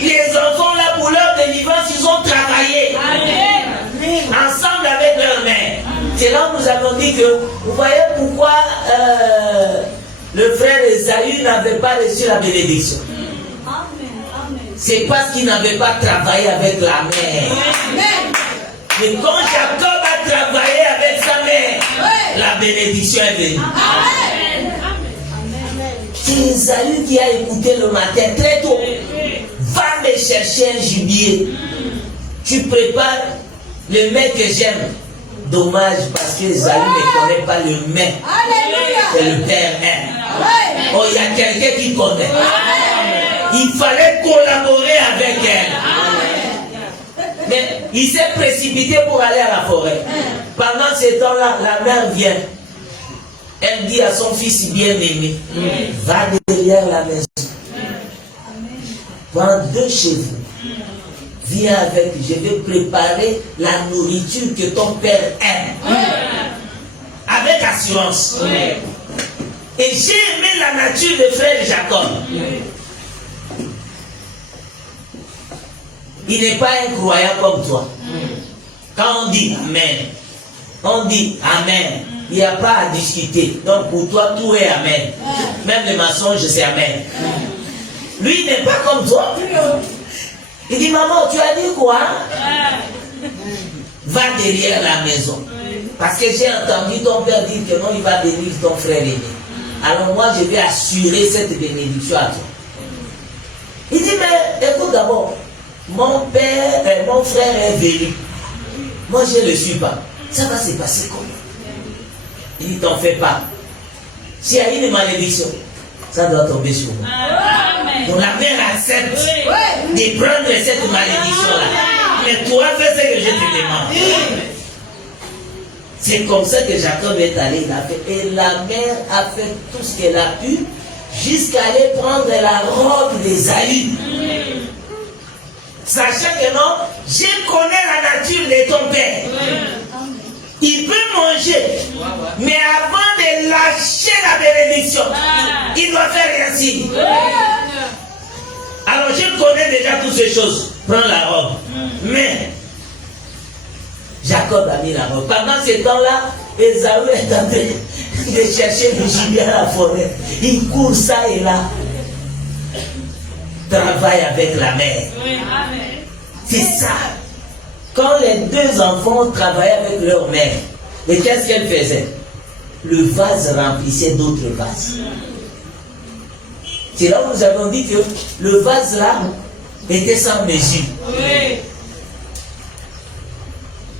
Les enfants là pour leur délivrance, ils ont travaillé. Amen. Ensemble avec leur mère. C'est là où nous avons dit que, vous voyez pourquoi le frère Esaü n'avait pas reçu la bénédiction. C'est parce qu'il n'avait pas travaillé avec la mère. Mais quand Jacob a travaillé avec sa mère, la bénédiction est venue. C'est Esaü qui a écouté le matin très tôt. Va me chercher un gibier. Tu prépares le mets que j'aime. Dommage parce que Esaü ne connaît pas le mets que le père aime. Oh, il y a quelqu'un qui connaît. Il fallait collaborer avec elle. Mais il s'est précipité pour aller à la forêt. Pendant ce temps-là, la mère vient. Elle dit à son fils bien-aimé, va derrière la maison. Prends 2 chevaux. Viens avec, je vais préparer la nourriture que ton père aime. Avec assurance. Et j'ai aimé la nature de frère Jacob. Il n'est pas un croyant comme toi. Quand on dit Amen, on dit Amen. Il n'y a pas à discuter. Donc pour toi, tout est Amen. Même le mensonge, c'est Amen. Lui, il n'est pas comme toi. Il dit, maman, tu as dit quoi? Va derrière la maison. Parce que j'ai entendu ton père dire que non, il va bénir ton frère aîné. Alors moi, je vais assurer cette bénédiction à toi. Il dit, mais écoute d'abord, mon frère est venu. Moi, je ne le suis pas. Ça va se passer comment? Il dit, t'en fais pas. S'il y a une malédiction, ça doit tomber sur moi. Donc la mère accepte de prendre cette malédiction-là. Mais toi, fais ce que je te demande. C'est comme ça que Jacob est allé. Il a fait. Et la mère a fait tout ce qu'elle a pu jusqu'à aller prendre la robe d'Ésaü. Sachant que non, je connais la nature de ton père. Il peut manger, mais avant de lâcher la bénédiction. Il doit faire ainsi. Alors je connais déjà toutes ces choses. Prends la robe. Mais Jacob a mis la robe. Pendant ce temps-là, Esaü est en train de chercher le gibier à la forêt. Il court ça et là. Travaille avec la mère. C'est ça. Quand les deux enfants travaillaient avec leur mère, et qu'est-ce qu'elle faisait? Le vase remplissait d'autres vases. C'est là où nous avons dit que le vase là était sans mesure.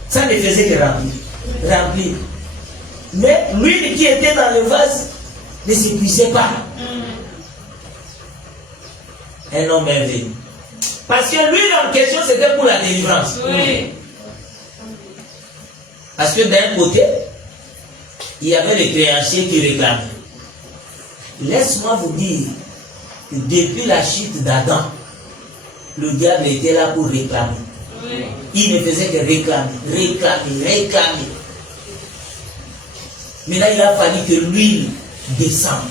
Ça ne faisait que remplir. Mais l'huile qui était dans le vase ne s'épuisait pas. Un homme est venu. Parce que l'huile en question, c'était pour la délivrance. Parce que d'un côté, il y avait les créanciers qui réclamaient. Laisse-moi vous dire que depuis la chute d'Adam, le diable était là pour réclamer. Il ne faisait que réclamer. Mais là, il a fallu que l'huile descende.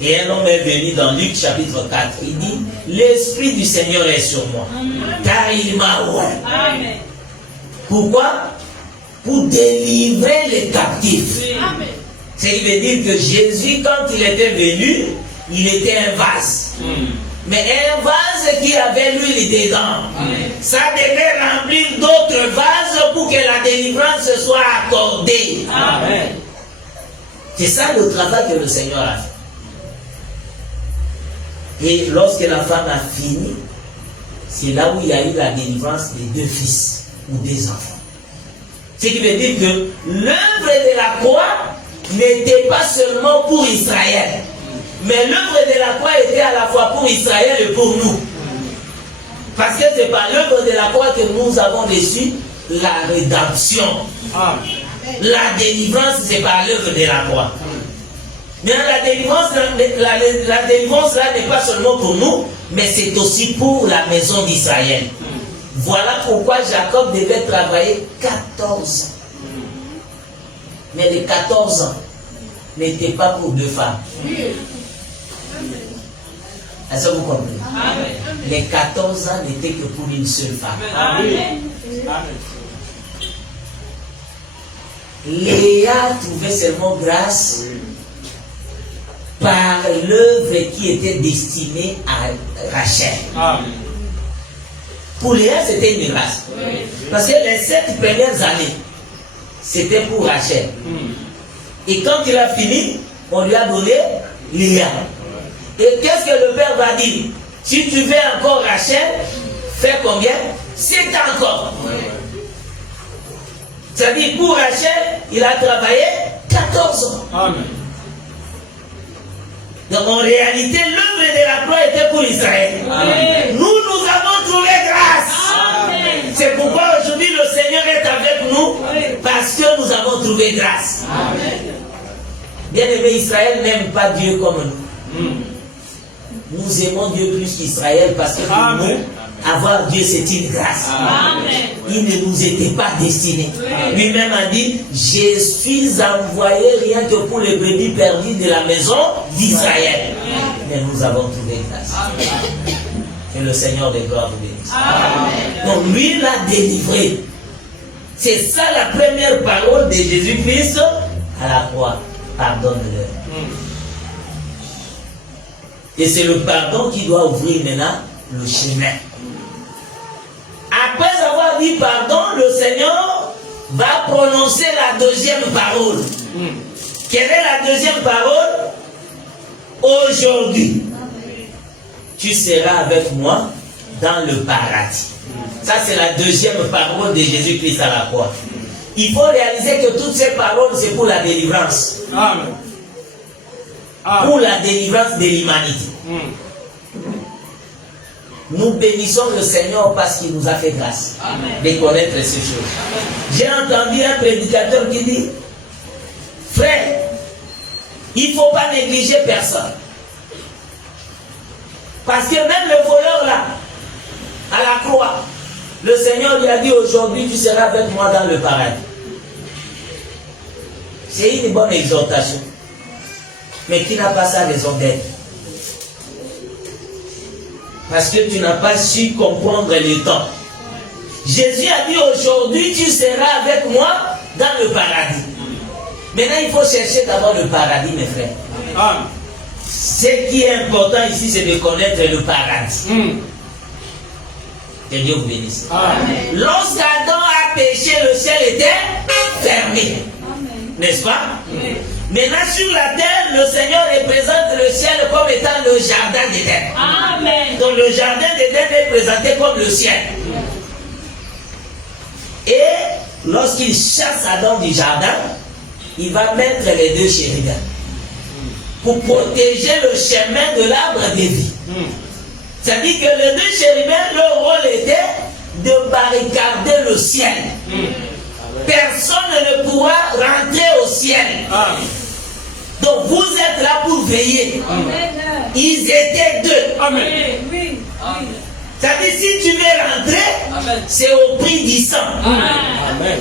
Et un homme est venu dans Luc chapitre 4. Il dit, l'Esprit du Seigneur est sur moi. Car il m'a oint. Pourquoi? Pour délivrer les captifs. C'est qui veut dire que Jésus, quand il était venu, il était un vase. Mais un vase qui avait l'huile dedans. Ça devait remplir d'autres vases pour que la délivrance soit accordée. C'est ça le travail que le Seigneur a fait. Et lorsque la femme a fini, c'est là où il y a eu la délivrance des deux fils ou des enfants. Ce qui veut dire que l'œuvre de la croix n'était pas seulement pour Israël, mais l'œuvre de la croix était à la fois pour Israël et pour nous. Parce que c'est par l'œuvre de la croix que nous avons reçu la rédemption. La délivrance, c'est par l'œuvre de la croix. Mais la délivrance là n'est pas seulement pour nous, mais c'est aussi pour la maison d'Israël. Voilà pourquoi Jacob devait travailler 14 ans. Mais les 14 ans n'étaient pas pour deux femmes. Est-ce que vous comprenez? Les 14 ans n'étaient que pour une seule femme. Léa trouvait seulement grâce par l'œuvre qui était destinée à Rachel. Pour Léa, c'était une grâce. Parce que les 7 premières années, c'était pour Rachel. Et quand il a fini, on lui a donné Léa. Et qu'est-ce que le père va dire? Si tu veux encore Rachel, fais combien? 7 encore. C'est-à-dire pour Rachel, il a travaillé 14 ans. Donc en réalité, l'œuvre de la croix était pour Israël. Nous avons trouvé grâce. C'est pourquoi aujourd'hui le Seigneur est avec nous, parce que nous avons trouvé grâce. Bien aimé, Israël n'aime pas Dieu comme nous. Nous aimons Dieu plus qu'Israël parce que pour nous, avoir Dieu c'est une grâce. Il ne nous était pas destiné. Lui-même a dit, je suis envoyé rien que pour les brebis perdues de la maison d'Israël. Mais nous avons trouvé grâce. Que le Seigneur de gloire vous bénisse. Donc lui l'a délivré. C'est ça la première parole de Jésus-Christ à la croix. Pardonne-leur. Et c'est le pardon qui doit ouvrir maintenant le chemin. Après avoir dit pardon, le Seigneur va prononcer la deuxième parole. Quelle est la deuxième parole? Aujourd'hui, tu seras avec moi dans le paradis. Ça, c'est la deuxième parole de Jésus-Christ à la croix. Il faut réaliser que toutes ces paroles, c'est pour la délivrance. Pour la délivrance de l'humanité. Nous bénissons le Seigneur parce qu'il nous a fait grâce de connaître ces choses. J'ai entendu un prédicateur qui dit, frère, il ne faut pas négliger personne. Parce que même le voleur là, à la croix, le Seigneur lui a dit, aujourd'hui tu seras avec moi dans le paradis. C'est une bonne exhortation. mais qui n'a pas sa raison d'être. Parce que tu n'as pas su comprendre le temps. Jésus a dit aujourd'hui tu seras avec moi dans le paradis. Maintenant il faut chercher d'abord le paradis, mes frères. Amen. Ce qui est important ici, c'est de connaître le paradis. Que Dieu vous bénisse. Lorsqu'Adam a péché, le ciel était fermé. N'est-ce pas? Maintenant sur la terre, le Seigneur représente le ciel comme étant le jardin d'Éden. Amen. Donc le jardin d'Éden est présenté comme le ciel. Et lorsqu'il chasse Adam du jardin, il va mettre les deux chérubins pour protéger le chemin de l'arbre de vie. C'est-à-dire que les deux chérubins, leur rôle était de barricader le ciel. Personne ne pourra rentrer au ciel. Donc vous êtes là pour veiller. Ils étaient deux. Amen. Oui. C'est-à-dire si tu veux rentrer, c'est au prix du sang. Amen.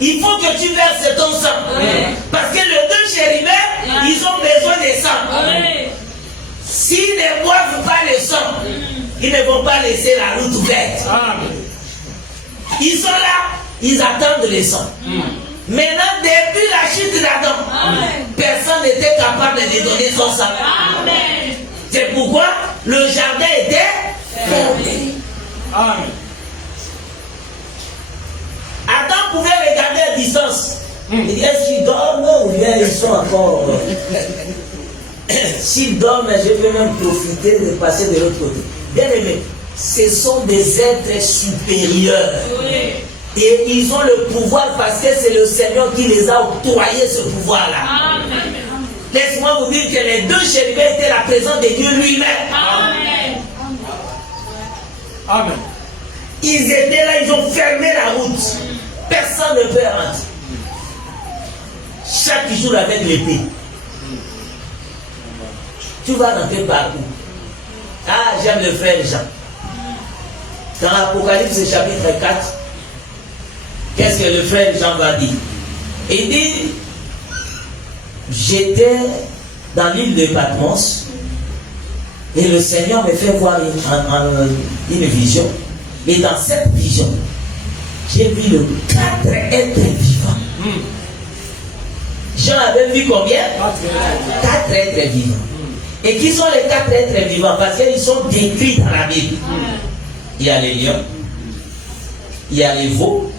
Il faut que tu verses ton sang. Parce que les deux chérubins, ils ont besoin de sang. S'ils ne boivent pas le sang, ils ne vont pas laisser la route ouverte. Ils sont là, ils attendent le sang. Maintenant, depuis la chute d'Adam, personne n'était capable de donner son sang. C'est pourquoi le jardin était fermé. Amen. Adam pouvait regarder à distance. Il dit, est-ce qu'ils dorment ou bien ils sont encore... S'ils dorment, je peux même profiter de passer de l'autre côté. Bien aimé, ce sont des êtres supérieurs. Et ils ont le pouvoir parce que c'est le Seigneur qui les a octroyé ce pouvoir-là. Laisse-moi vous dire que les deux chérubins étaient la présence de Dieu lui-même. Amen. Ils étaient là, ils ont fermé la route. Personne ne peut rentrer. Chaque jour avec l'épée. Tu vas rentrer par où? Ah, j'aime le frère Jean. Dans l'Apocalypse chapitre 4, qu'est-ce que le frère Jean va dire? Il dit, j'étais dans l'île de Patmos et le Seigneur me fait voir une vision. Et dans cette vision, j'ai vu le 4 êtres vivants. Jean avait vu combien? 4 êtres vivants. Et qui sont les 4 êtres vivants? Parce qu'ils sont décrits dans la Bible. Il y a les lions, il y a les veaux,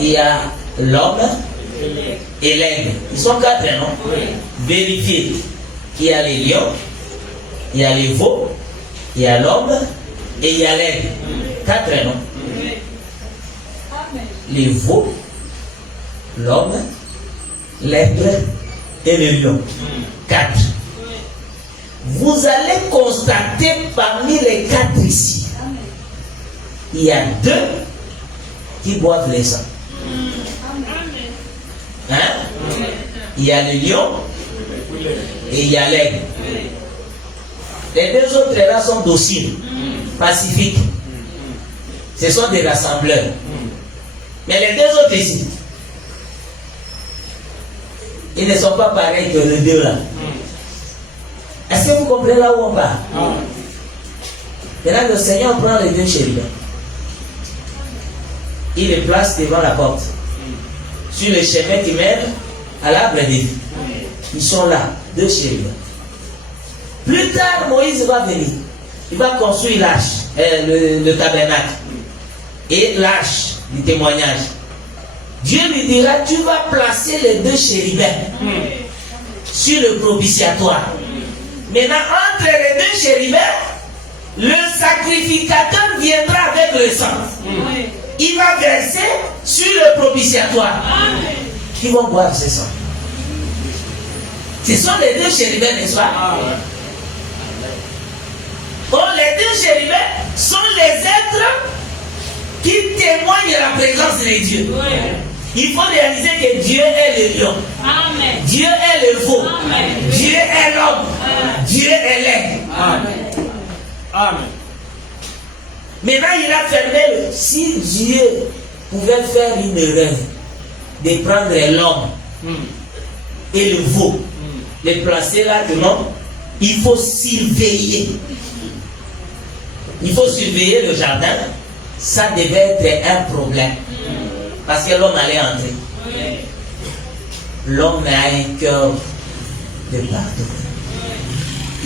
il y a l'homme et l'aigle. Ils sont 4, non? Vérifiez. Il y a les lions, il y a les veaux, il y a l'homme et il y a l'aigle. 4, non? Les veaux, l'homme, l'aigle et le lion. 4. Vous allez constater parmi les 4 ici, il y a 2 qui boivent le sang. Hein? Il y a le lion et il y a l'aigle. Les 2 autres là sont dociles, pacifiques. Ce sont des rassembleurs. Mais les 2 autres ici, ils ne sont pas pareils que les 2 là. Est-ce que vous comprenez là où on va? Maintenant, le Seigneur prend les 2 chérubins. Il les place devant la porte. Sur le chemin qui mène à l'arbre de vie. Ils sont là, 2 chérubins. Plus tard, Moïse va venir. Il va construire l'arche, le tabernacle. Et l'arche du témoignage. Dieu lui dira, tu vas placer les 2 chérubins sur le propitiatoire. Maintenant, entre les 2 chérubins, le sacrificateur viendra avec le sang. Il va verser sur le propitiatoire. Qui vont boire ce sang? Ce sont les 2 chérubins, n'est-ce pas? Bon, les 2 chérubins sont les êtres qui témoignent de la présence de Dieu. Il faut réaliser que Dieu est le lion. Amen. Dieu est le veau. Amen. Dieu est l'homme. Dieu est l'aigle. Amen. Amen. Maintenant, il a fermé. Si Dieu pouvait faire une erreur de prendre l'homme et le veau. Les placer là, non? Il faut surveiller. Il faut surveiller le jardin. Ça devait être un problème. Parce que l'homme allait entrer. L'homme a un cœur de pardonner.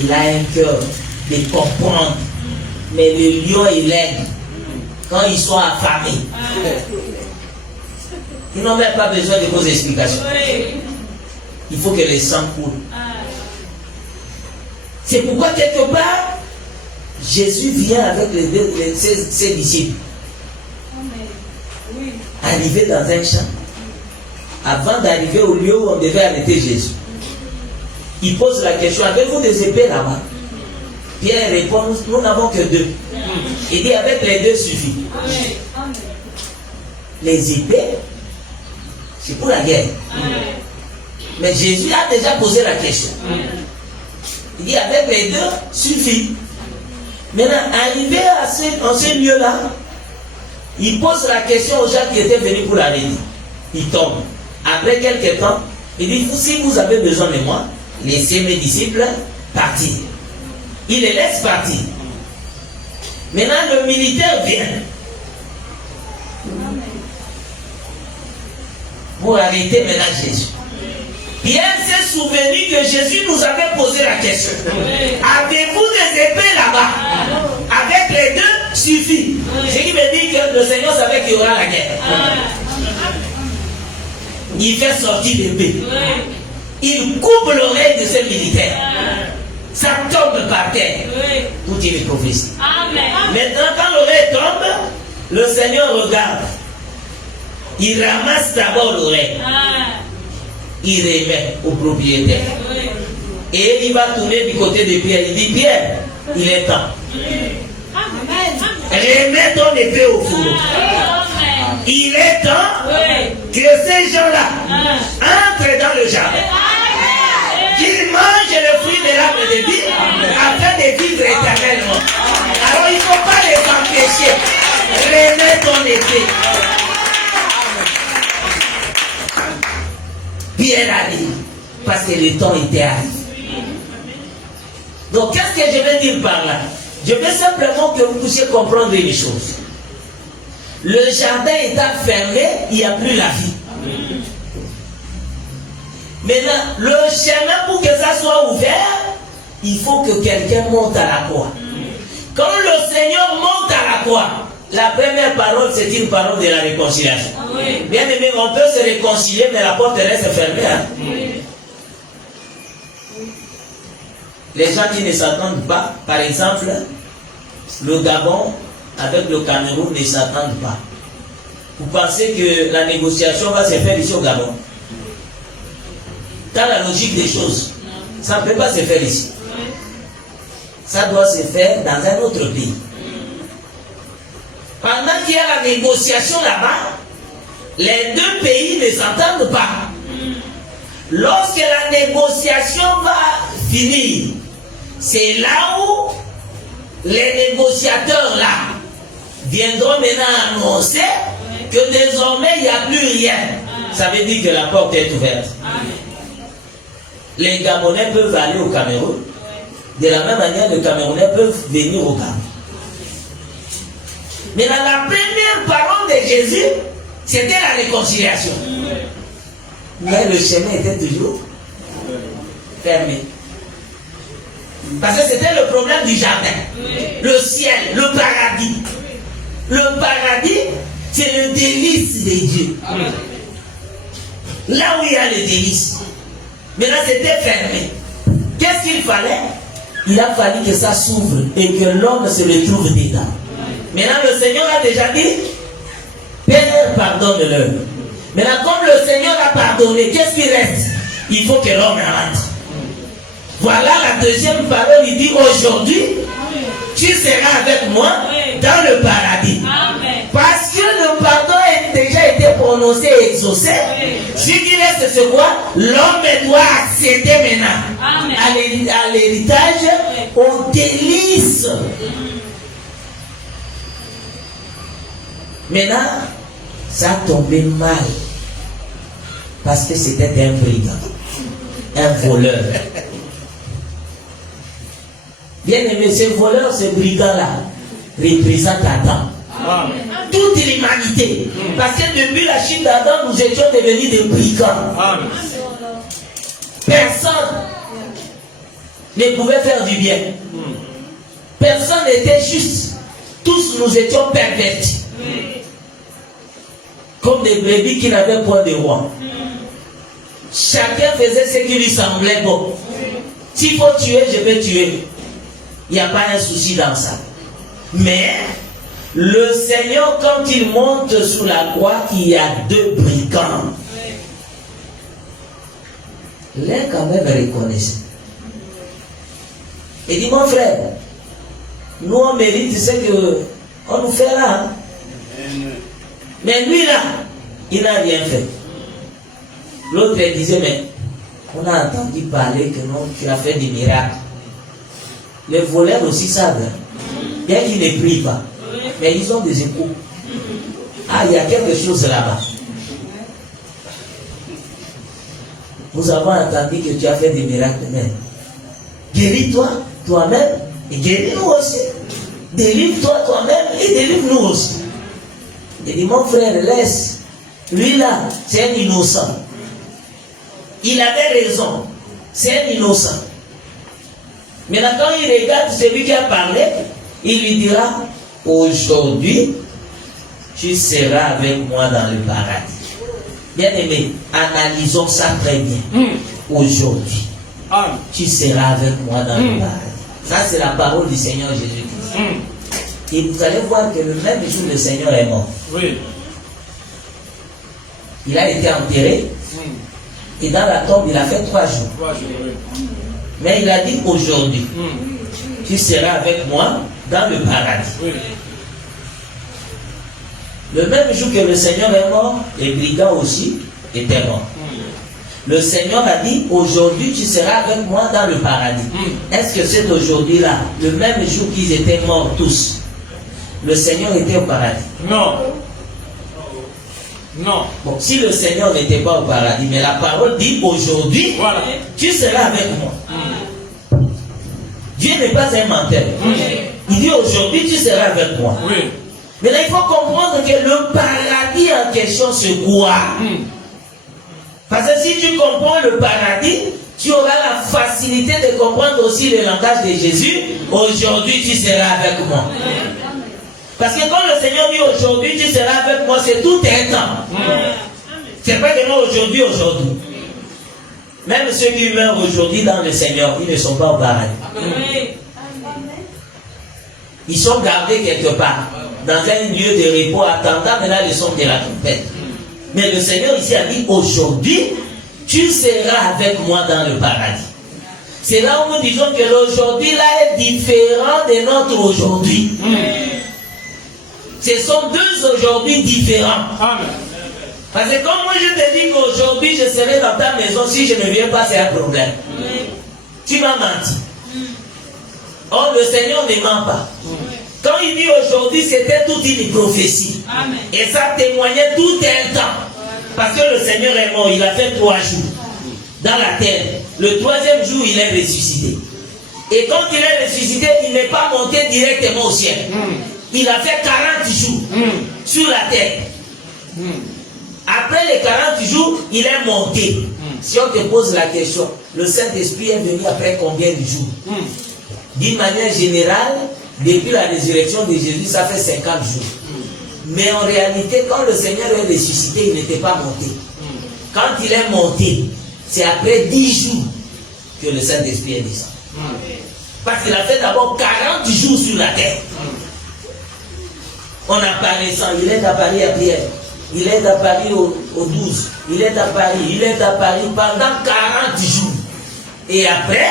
Il a un cœur de comprendre. Mais le lion et l'aigle, quand ils sont affamés, ils n'ont même pas besoin de vos explications. Il faut que le sang coule. C'est pourquoi quelque part, Jésus vient avec ses disciples. Arriver dans un champ. Avant d'arriver au lieu où on devait arrêter Jésus. Il pose la question, avez-vous des épées là-bas? Pierre répond, nous n'avons que 2. Il dit, avec les 2 suffit. Les épées, c'est pour la guerre. Mais Jésus a déjà posé la question. Il dit, avec les 2 suffit. Maintenant, arrivé à ce lieu-là, il pose la question aux gens qui étaient venus pour l'arrêter. Il tombe. Après quelques temps, il dit, si vous avez besoin de moi, laissez mes disciples partir. Il les laisse partir. Maintenant, le militaire vient pour arrêter maintenant Jésus. Pierre s'est souvenu que Jésus nous avait posé la question. Avez-vous des épées là-bas? Avec les 2 suffit. Ce qui veut dire que le Seigneur savait qu'il y aura la guerre. Il fait sortir l'épée. Il coupe l'oreille de ce militaire. Ça tombe par terre. Tout est prophétie. Maintenant, quand l'oreille tombe, le Seigneur regarde. Il ramasse d'abord l'oreille. Il remet au propriétaire. Et il va tourner du côté de Pierre. Il dit, Pierre, il est temps. Remets ton épée au fourreau. Il est temps que ces gens-là entrent dans le jardin. Qu'ils mangent le fruit de l'arbre de vie afin de vivre éternellement. Alors il ne faut pas les empêcher. Remets ton épée. Pierre arrive parce que le temps était arrivé. Donc qu'est-ce que je veux dire par là? Je veux simplement que vous puissiez comprendre une chose. Le jardin étant fermé, il n'y a plus la vie. Maintenant, le chemin pour que ça soit ouvert, il faut que quelqu'un monte à la croix. Quand le Seigneur monte à la croix, la première parole, c'est une parole de la réconciliation. Bien aimé, on peut se réconcilier, mais la porte reste fermée. Hein? Les gens qui ne s'attendent pas, par exemple, le Gabon avec le Cameroun ne s'attendent pas. Vous pensez que la négociation va se faire ici au Gabon? Dans la logique des choses, ça ne peut pas se faire ici. Ça doit se faire dans un autre pays. Pendant qu'il y a la négociation là-bas, les 2 pays ne s'entendent pas. Lorsque la négociation va finir, c'est là où les négociateurs là viendront maintenant annoncer que désormais il n'y a plus rien. Ça veut dire que la porte est ouverte. Les Gabonais peuvent aller au Cameroun. De la même manière, les Camerounais peuvent venir au Gabon. Mais dans la première parole de Jésus, c'était la réconciliation. Mais le chemin était toujours fermé. Parce que c'était le problème du jardin. Le ciel, le paradis. Le paradis, c'est le délice de Dieu. Là où il y a le délice. Mais là, c'était fermé. Qu'est-ce qu'il fallait? Il a fallu que ça s'ouvre et que l'homme se retrouve dedans. Maintenant, le Seigneur a déjà dit, Père, pardonne-leur. Maintenant, comme le Seigneur a pardonné, qu'est-ce qui reste? Il faut que l'homme rentre. Voilà la deuxième parole, il dit, aujourd'hui, tu seras avec moi dans le paradis. Parce que le pardon a déjà été prononcé et exaucé. Ce qui reste, c'est quoi? L'homme doit accéder maintenant à l'héritage, au délice. Maintenant, ça a tombé mal. Parce que c'était un brigand. un voleur. Bien aimé, ce voleur, ce brigand-là, représente Adam. Amen. Toute l'humanité. Parce que depuis la chute d'Adam, nous étions devenus des brigands. Amen. Personne ne pouvait faire du bien. Personne n'était juste. Tous nous étions pervertis. Comme des brebis qui n'avaient point de roi. Chacun faisait ce qui lui semblait bon. S'il faut tuer, je vais tuer. Il n'y a pas un souci dans ça. Mais le Seigneur, quand il monte sous la croix, il y a deux brigands. L'un quand même reconnaissait. Il dit, mon frère, nous on mérite ce qu'on nous fait là. Mais lui là, il n'a rien fait. L'autre disait, mais on a entendu parler que non, tu as fait des miracles. Les voleurs aussi savent. Bien qu'ils ne prient pas. Mais ils ont des échos. Ah, il y a quelque chose là-bas. Nous avons entendu que tu as fait des miracles. Mais guéris-toi toi-même et guéris-nous aussi. Délivre-toi toi-même et délivre-nous aussi. Il dit, mon frère, laisse. Lui là, c'est un innocent. Il avait raison. C'est un innocent. Maintenant, quand il regarde celui qui a parlé, il lui dira, aujourd'hui, tu seras avec moi dans le paradis. Bien aimé, analysons ça très bien. Aujourd'hui, tu seras avec moi dans le paradis. Ça, c'est la parole du Seigneur Jésus-Christ. Et vous allez voir que le même jour, le Seigneur est mort. Oui. Il a été enterré. Et dans la tombe, il a fait 3 jours. 3 jours, oui. Mais il a dit aujourd'hui, tu seras avec moi dans le paradis. Oui. Le même jour que le Seigneur est mort, les brigands aussi étaient morts. Le Seigneur a dit, aujourd'hui tu seras avec moi dans le paradis. Est-ce que c'est aujourd'hui-là, le même jour qu'ils étaient morts tous, le Seigneur était au paradis? Non. Non. Bon, si le Seigneur n'était pas au paradis, mais la parole dit aujourd'hui, Voilà. tu seras avec moi. Dieu n'est pas un menteur. Il dit aujourd'hui tu seras avec moi. Oui. Mais là il faut comprendre que le paradis en question c'est quoi? Parce que si tu comprends le paradis, tu auras la facilité de comprendre aussi le langage de Jésus. Aujourd'hui tu seras avec moi. Parce que quand le Seigneur dit aujourd'hui tu seras avec moi, c'est tout un temps. C'est pas que non aujourd'hui. Même ceux qui meurent aujourd'hui dans le Seigneur, ils ne sont pas au paradis. Ils sont gardés quelque part, dans un lieu de repos, attendant maintenant le son de la trompette. Mais le Seigneur ici a dit aujourd'hui, tu seras avec moi dans le paradis. C'est là où nous disons que l'aujourd'hui là est différent de notre aujourd'hui. Ce sont deux aujourd'hui différents. Amen. Parce que comme moi je te dis qu'aujourd'hui je serai dans ta maison, si je ne viens pas, c'est un problème. Tu m'as menti. Or le Seigneur ne ment pas. Quand il dit aujourd'hui, c'était toute une prophétie. Amen. Et ça témoignait tout un temps. Parce que le Seigneur est mort, il a fait 3 jours dans la terre. Le 3e jour, il est ressuscité. Et quand il est ressuscité, il n'est pas monté directement au ciel. Il a fait 40 jours sur la terre. Après les 40 jours, il est monté. Si on te pose la question, le Saint-Esprit est venu après combien de jours? D'une manière générale, depuis la résurrection de Jésus, ça fait 50 jours. Mais en réalité, quand le Seigneur est ressuscité, il n'était pas monté. Quand il est monté, c'est après 10 jours que le Saint-Esprit est descendu. Parce qu'il a fait d'abord 40 jours sur la terre. En apparaissant, il est apparu à Pierre, il est apparu aux 12, il est apparu pendant 40 jours. Et après,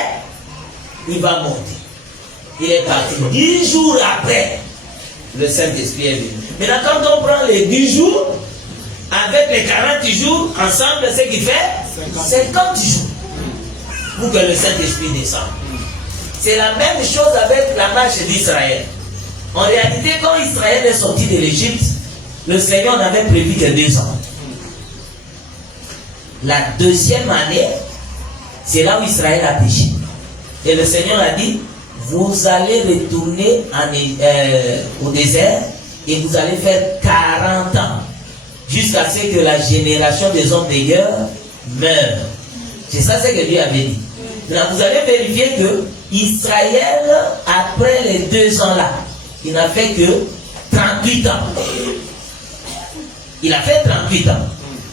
il va monter. Il est parti. 10 jours après, le Saint-Esprit est venu. Maintenant, quand on prend les 10 jours, avec les 40 jours, ensemble, c'est ce qui fait 50 jours. Pour que le Saint-Esprit descende. C'est la même chose avec la marche d'Israël. En réalité, quand Israël est sorti de l'Égypte, le Seigneur n'avait prévu que 2 ans. La 2e année, c'est là où Israël a péché. Et le Seigneur a dit, vous allez retourner au désert et vous allez faire 40 ans jusqu'à ce que la génération des hommes meilleurs meure. C'est ça ce que Dieu avait dit. Maintenant, vous allez vérifier que Israël, après les 2 ans là, il n'a fait que 38 ans. Il a fait 38 ans.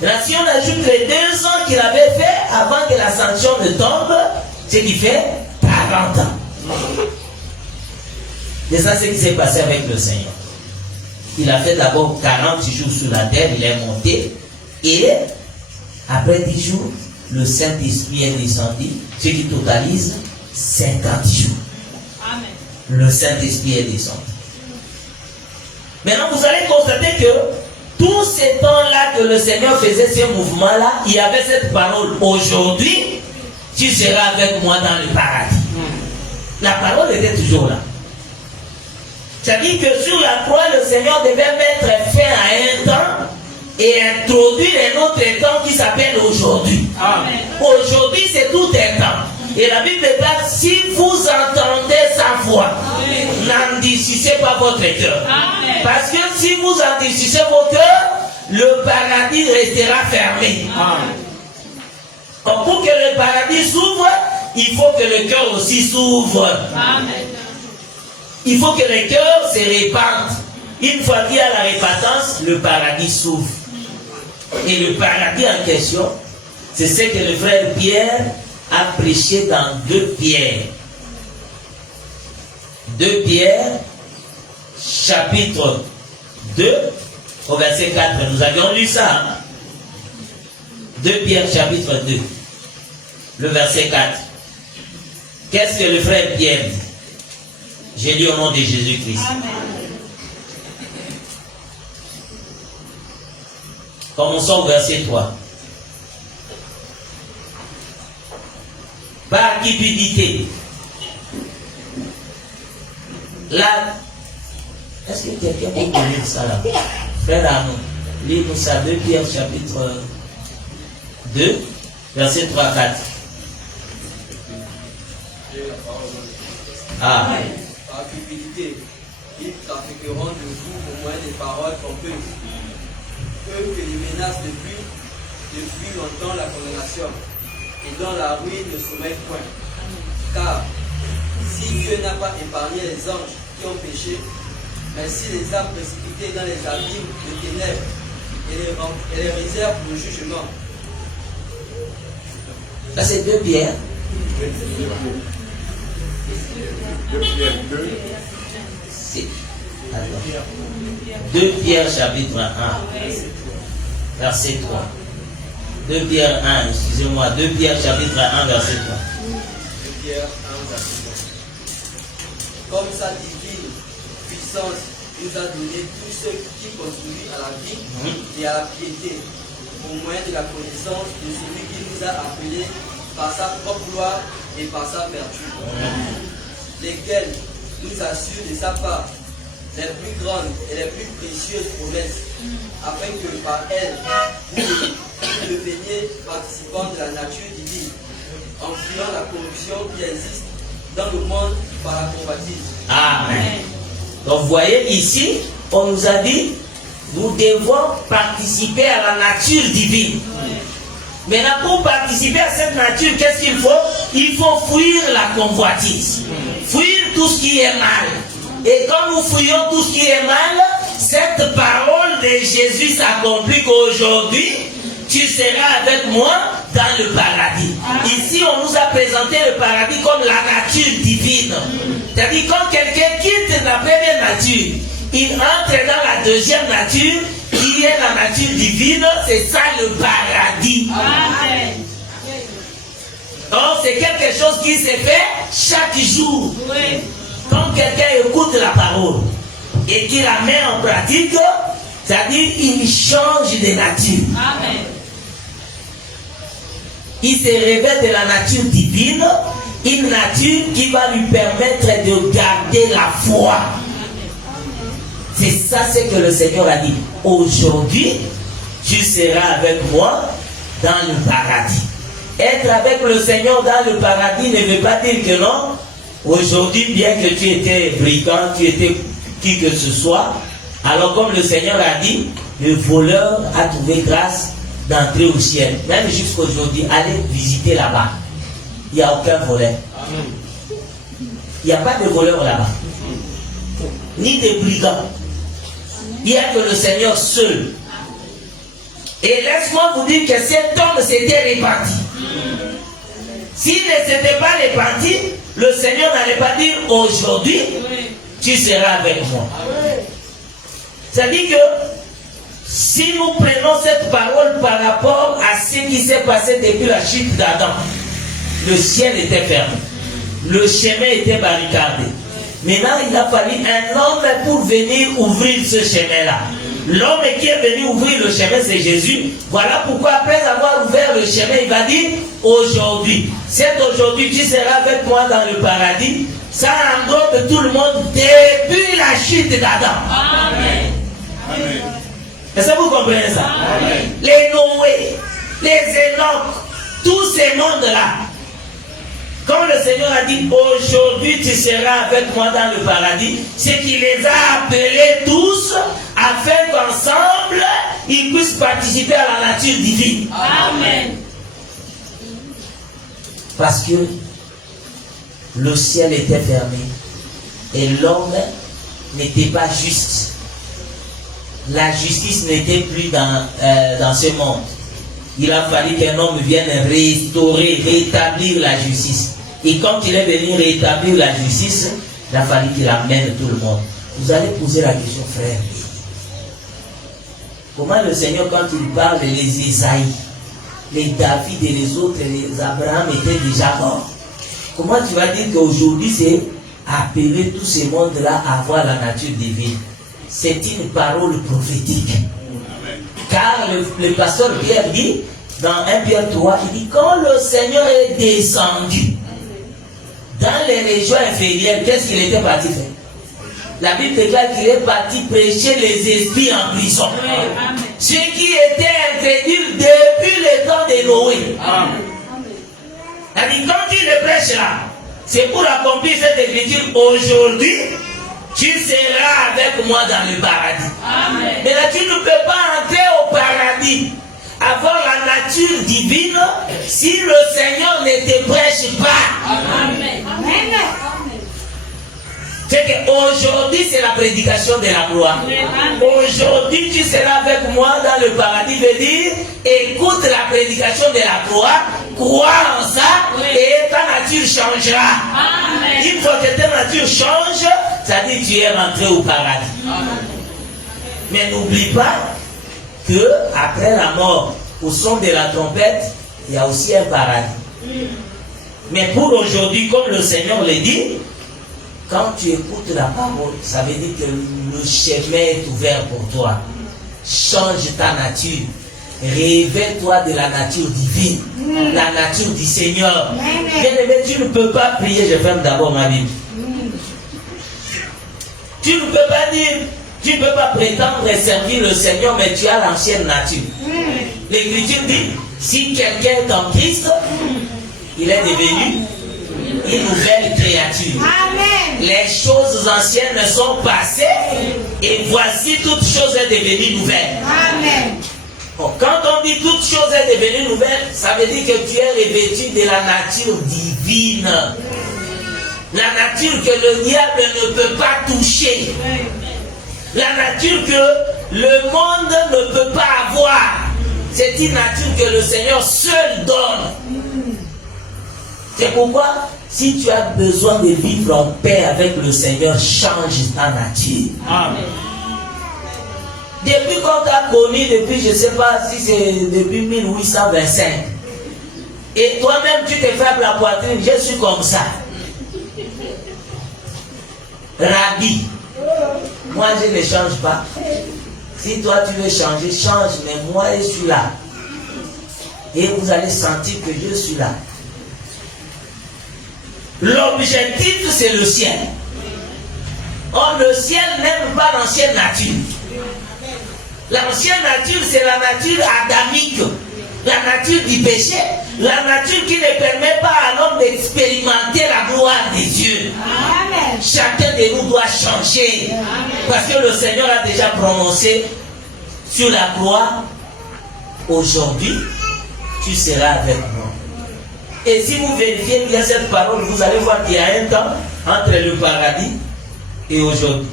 Maintenant, si on ajoute les 2 ans qu'il avait fait avant que la sanction ne tombe, c'est qu'il fait 40 ans. Et ça, c'est ce qui s'est passé avec le Seigneur. Il a fait d'abord 40 jours sur la terre, il est monté. Et après 10 jours, le Saint-Esprit est descendu, ce qui totalise 50 jours. Amen. Le Saint-Esprit est descendu. Maintenant, vous allez constater que tous ces temps-là que le Seigneur faisait ce mouvement-là, il y avait cette parole. Aujourd'hui, tu seras avec moi dans le paradis. La parole était toujours là. C'est-à-dire que sur la croix, le Seigneur devait mettre fin à un temps et introduire un autre temps qui s'appelle aujourd'hui. Aujourd'hui, c'est tout un temps. Et la Bible déclare, si vous entendez sa voix, n'endurcissez pas votre cœur. Parce que si vous endurcissez vos cœurs, le paradis restera fermé. Donc, pour que le paradis s'ouvre, il faut que le cœur aussi s'ouvre. Il faut que le cœur se répande. Une fois qu'il y a la repentance, le paradis s'ouvre. Et le paradis en question, c'est ce que le frère Pierre a prêché dans 2 Pierre. 2 Pierre, chapitre 2, au verset 4. Nous avions lu ça. Hein? 2 Pierre, chapitre 2, le verset 4. Qu'est-ce que le frère Pierre dit? J'ai lu au nom de Jésus-Christ. Commençons au verset 3. Par cupidité. Là, est-ce que quelqu'un peut lire ça là? Frère Arnaud, lis-nous ça, 2 Pierre chapitre 2, verset 3 à 4. Ah. Par cupidité, ils trafiqueront de vous au moyen des paroles trompeuses. Eux que les menacent depuis longtemps la condamnation, et dont la ruine ne sommeille point. Car si Dieu n'a pas épargné les anges qui ont péché, mais si les a précipités dans les abîmes de ténèbres et les réserve pour le jugement. Ça c'est 2 Pierre. 2 Pierre 2. 2 Pierre chapitre 1, verset 3. 2 Pierre 1, excusez-moi, 2 Pierre chapitre 1, verset 3. 2 Pierre 1, verset 3. Comme sa divine puissance nous a donné tout ce qui contribue à la vie et à la piété, au moyen de la connaissance de celui qui nous a appelés par sa propre gloire et par sa vertu, lesquels nous assurent de sa part les plus grandes et les plus précieuses promesses, afin que par elles, vous deveniez participants de la nature divine, en fuyant la corruption qui existe dans le monde par la convoitise. Amen. Donc vous voyez ici, on nous a dit, nous devons participer à la nature divine. Maintenant, pour participer à cette nature, qu'est-ce qu'il faut? Il faut fuir la convoitise. Fuir tout ce qui est mal. Et quand nous fuyons tout ce qui est mal, cette parole de Jésus s'accomplit qu'aujourd'hui, tu seras avec moi dans le paradis. Ici, on nous a présenté le paradis comme la nature divine. C'est-à-dire, quand quelqu'un quitte la première nature, il entre dans la deuxième nature, qui est la nature divine, c'est ça le paradis. Amen. Donc, c'est quelque chose qui se fait chaque jour. Oui. Quand quelqu'un écoute la parole et qu'il la met en pratique, c'est-à-dire il change de nature. Amen. Il se révèle de la nature divine, une nature qui va lui permettre de garder la foi. C'est ça ce que le Seigneur a dit. Aujourd'hui, tu seras avec moi dans le paradis. Être avec le Seigneur dans le paradis ne veut pas dire que non. Aujourd'hui, bien que tu étais brigand, tu étais qui que ce soit, alors comme le Seigneur a dit, le voleur a trouvé grâce d'entrer au ciel. Même jusqu'aujourd'hui, allez visiter là-bas. Il n'y a aucun voleur. Il n'y a pas de voleur là-bas. Ni de brigands. Il n'y a que le Seigneur seul. Et laisse-moi vous dire que cet homme s'était réparti. S'il ne s'était pas réparti, le Seigneur n'allait pas dire aujourd'hui, tu seras avec moi. C'est-à-dire que si nous prenons cette parole par rapport à ce qui s'est passé depuis la chute d'Adam, le ciel était fermé, le chemin était barricadé. Maintenant, il a fallu un homme pour venir ouvrir ce chemin-là. L'homme qui est venu ouvrir le chemin, c'est Jésus. Voilà pourquoi, après avoir ouvert le chemin, il va dire aujourd'hui. C'est aujourd'hui, tu seras avec moi dans le paradis. Ça englobe tout le monde depuis la chute d'Adam. Amen. Amen. Est-ce que vous comprenez ça? Amen. Les Noé, les Enoch, tous ces mondes-là. Quand le Seigneur a dit aujourd'hui tu seras avec moi dans le paradis, c'est qu'il les a appelés tous afin qu'ensemble ils puissent participer à la nature divine. Amen. Parce que le ciel était fermé et l'homme n'était pas juste. La justice n'était plus dans ce monde. Il a fallu qu'un homme vienne restaurer, rétablir la justice. Et quand il est venu rétablir la justice, il a fallu qu'il amène tout le monde. Vous allez poser la question, frère. Comment le Seigneur, quand il parle les Isaïe, les David et les autres, les Abraham étaient déjà morts? Comment tu vas dire qu'aujourd'hui c'est appeler tous ces mondes-là à voir la nature divine? C'est une parole prophétique. Car le pasteur Pierre dit, dans 1 Pierre 3, il dit, quand le Seigneur est descendu dans les régions inférieures, qu'est-ce qu'il était parti faire? La Bible déclare qu'il est parti prêcher les esprits en prison. Amen. Ceux qui étaient incrédules depuis le temps de Noé. Amen. C'est-à-dire, quand il le prêche là, c'est pour accomplir cette écriture. Aujourd'hui, tu seras avec moi dans le paradis. Amen. Mais là, tu ne peux pas entrer au paradis, avoir la nature divine, si le Seigneur ne te prêche pas. Amen. Amen. C'est qu'aujourd'hui, c'est la prédication de la gloire. Aujourd'hui, tu seras avec moi dans le paradis. Veut dire, écoute la prédication de la gloire, crois en ça, et ta nature changera. Amen. Une fois que ta nature change, ça dit que tu es rentré au paradis. Mais n'oublie pas que après la mort, au son de la trompette, il y a aussi un paradis. Mais pour aujourd'hui, comme le Seigneur le dit, quand tu écoutes la parole, ça veut dire que le chemin est ouvert pour toi. Change ta nature. Révèle-toi de la nature divine, la nature du Seigneur. Bien-aimé, tu ne peux pas prier. Je ferme d'abord ma Bible. Tu ne peux pas dire, tu ne peux pas prétendre servir le Seigneur, mais tu as l'ancienne nature. L'Écriture dit, si quelqu'un est en Christ, il est devenu une nouvelle créature. Amen. Les choses anciennes sont passées et voici toute chose est devenue nouvelle. Amen. Bon, quand on dit toute chose est devenue nouvelle, ça veut dire que tu es revêtu de la nature divine. La nature que le diable ne peut pas toucher. La nature que le monde ne peut pas avoir. C'est une nature que le Seigneur seul donne. C'est pourquoi, si tu as besoin de vivre en paix avec le Seigneur, change ta nature. Amen. Depuis qu'on t'a connu, depuis je ne sais pas si c'est depuis 1825, et toi-même tu te frappes la poitrine, je suis comme ça. Rabbi, moi je ne change pas. Si toi tu veux changer, change, mais moi je suis là. Et vous allez sentir que je suis là. L'objectif c'est le ciel. Or le ciel n'aime pas l'ancienne nature. L'ancienne nature c'est la nature adamique. La nature du péché, la nature qui ne permet pas à l'homme d'expérimenter la gloire de Dieu. Amen. Chacun de nous doit changer. Parce que le Seigneur a déjà prononcé sur la croix, aujourd'hui, tu seras avec moi. Et si vous vérifiez bien cette parole, vous allez voir qu'il y a un temps entre le paradis et aujourd'hui.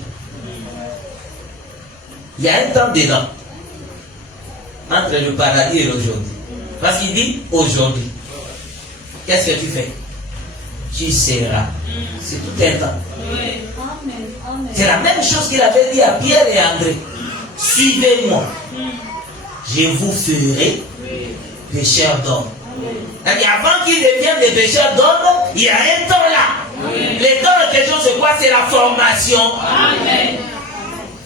Il y a un temps dedans, entre le paradis et aujourd'hui. Parce qu'il dit aujourd'hui. Qu'est-ce que tu fais? Tu seras. C'est tout un temps. C'est la même chose qu'il avait dit à Pierre et André. Suivez-moi. Je vous ferai pécheurs d'hommes. Avant qu'ils deviennent des pécheurs d'hommes, il y a un temps là. Le temps de question, c'est quoi? C'est la formation. Amen.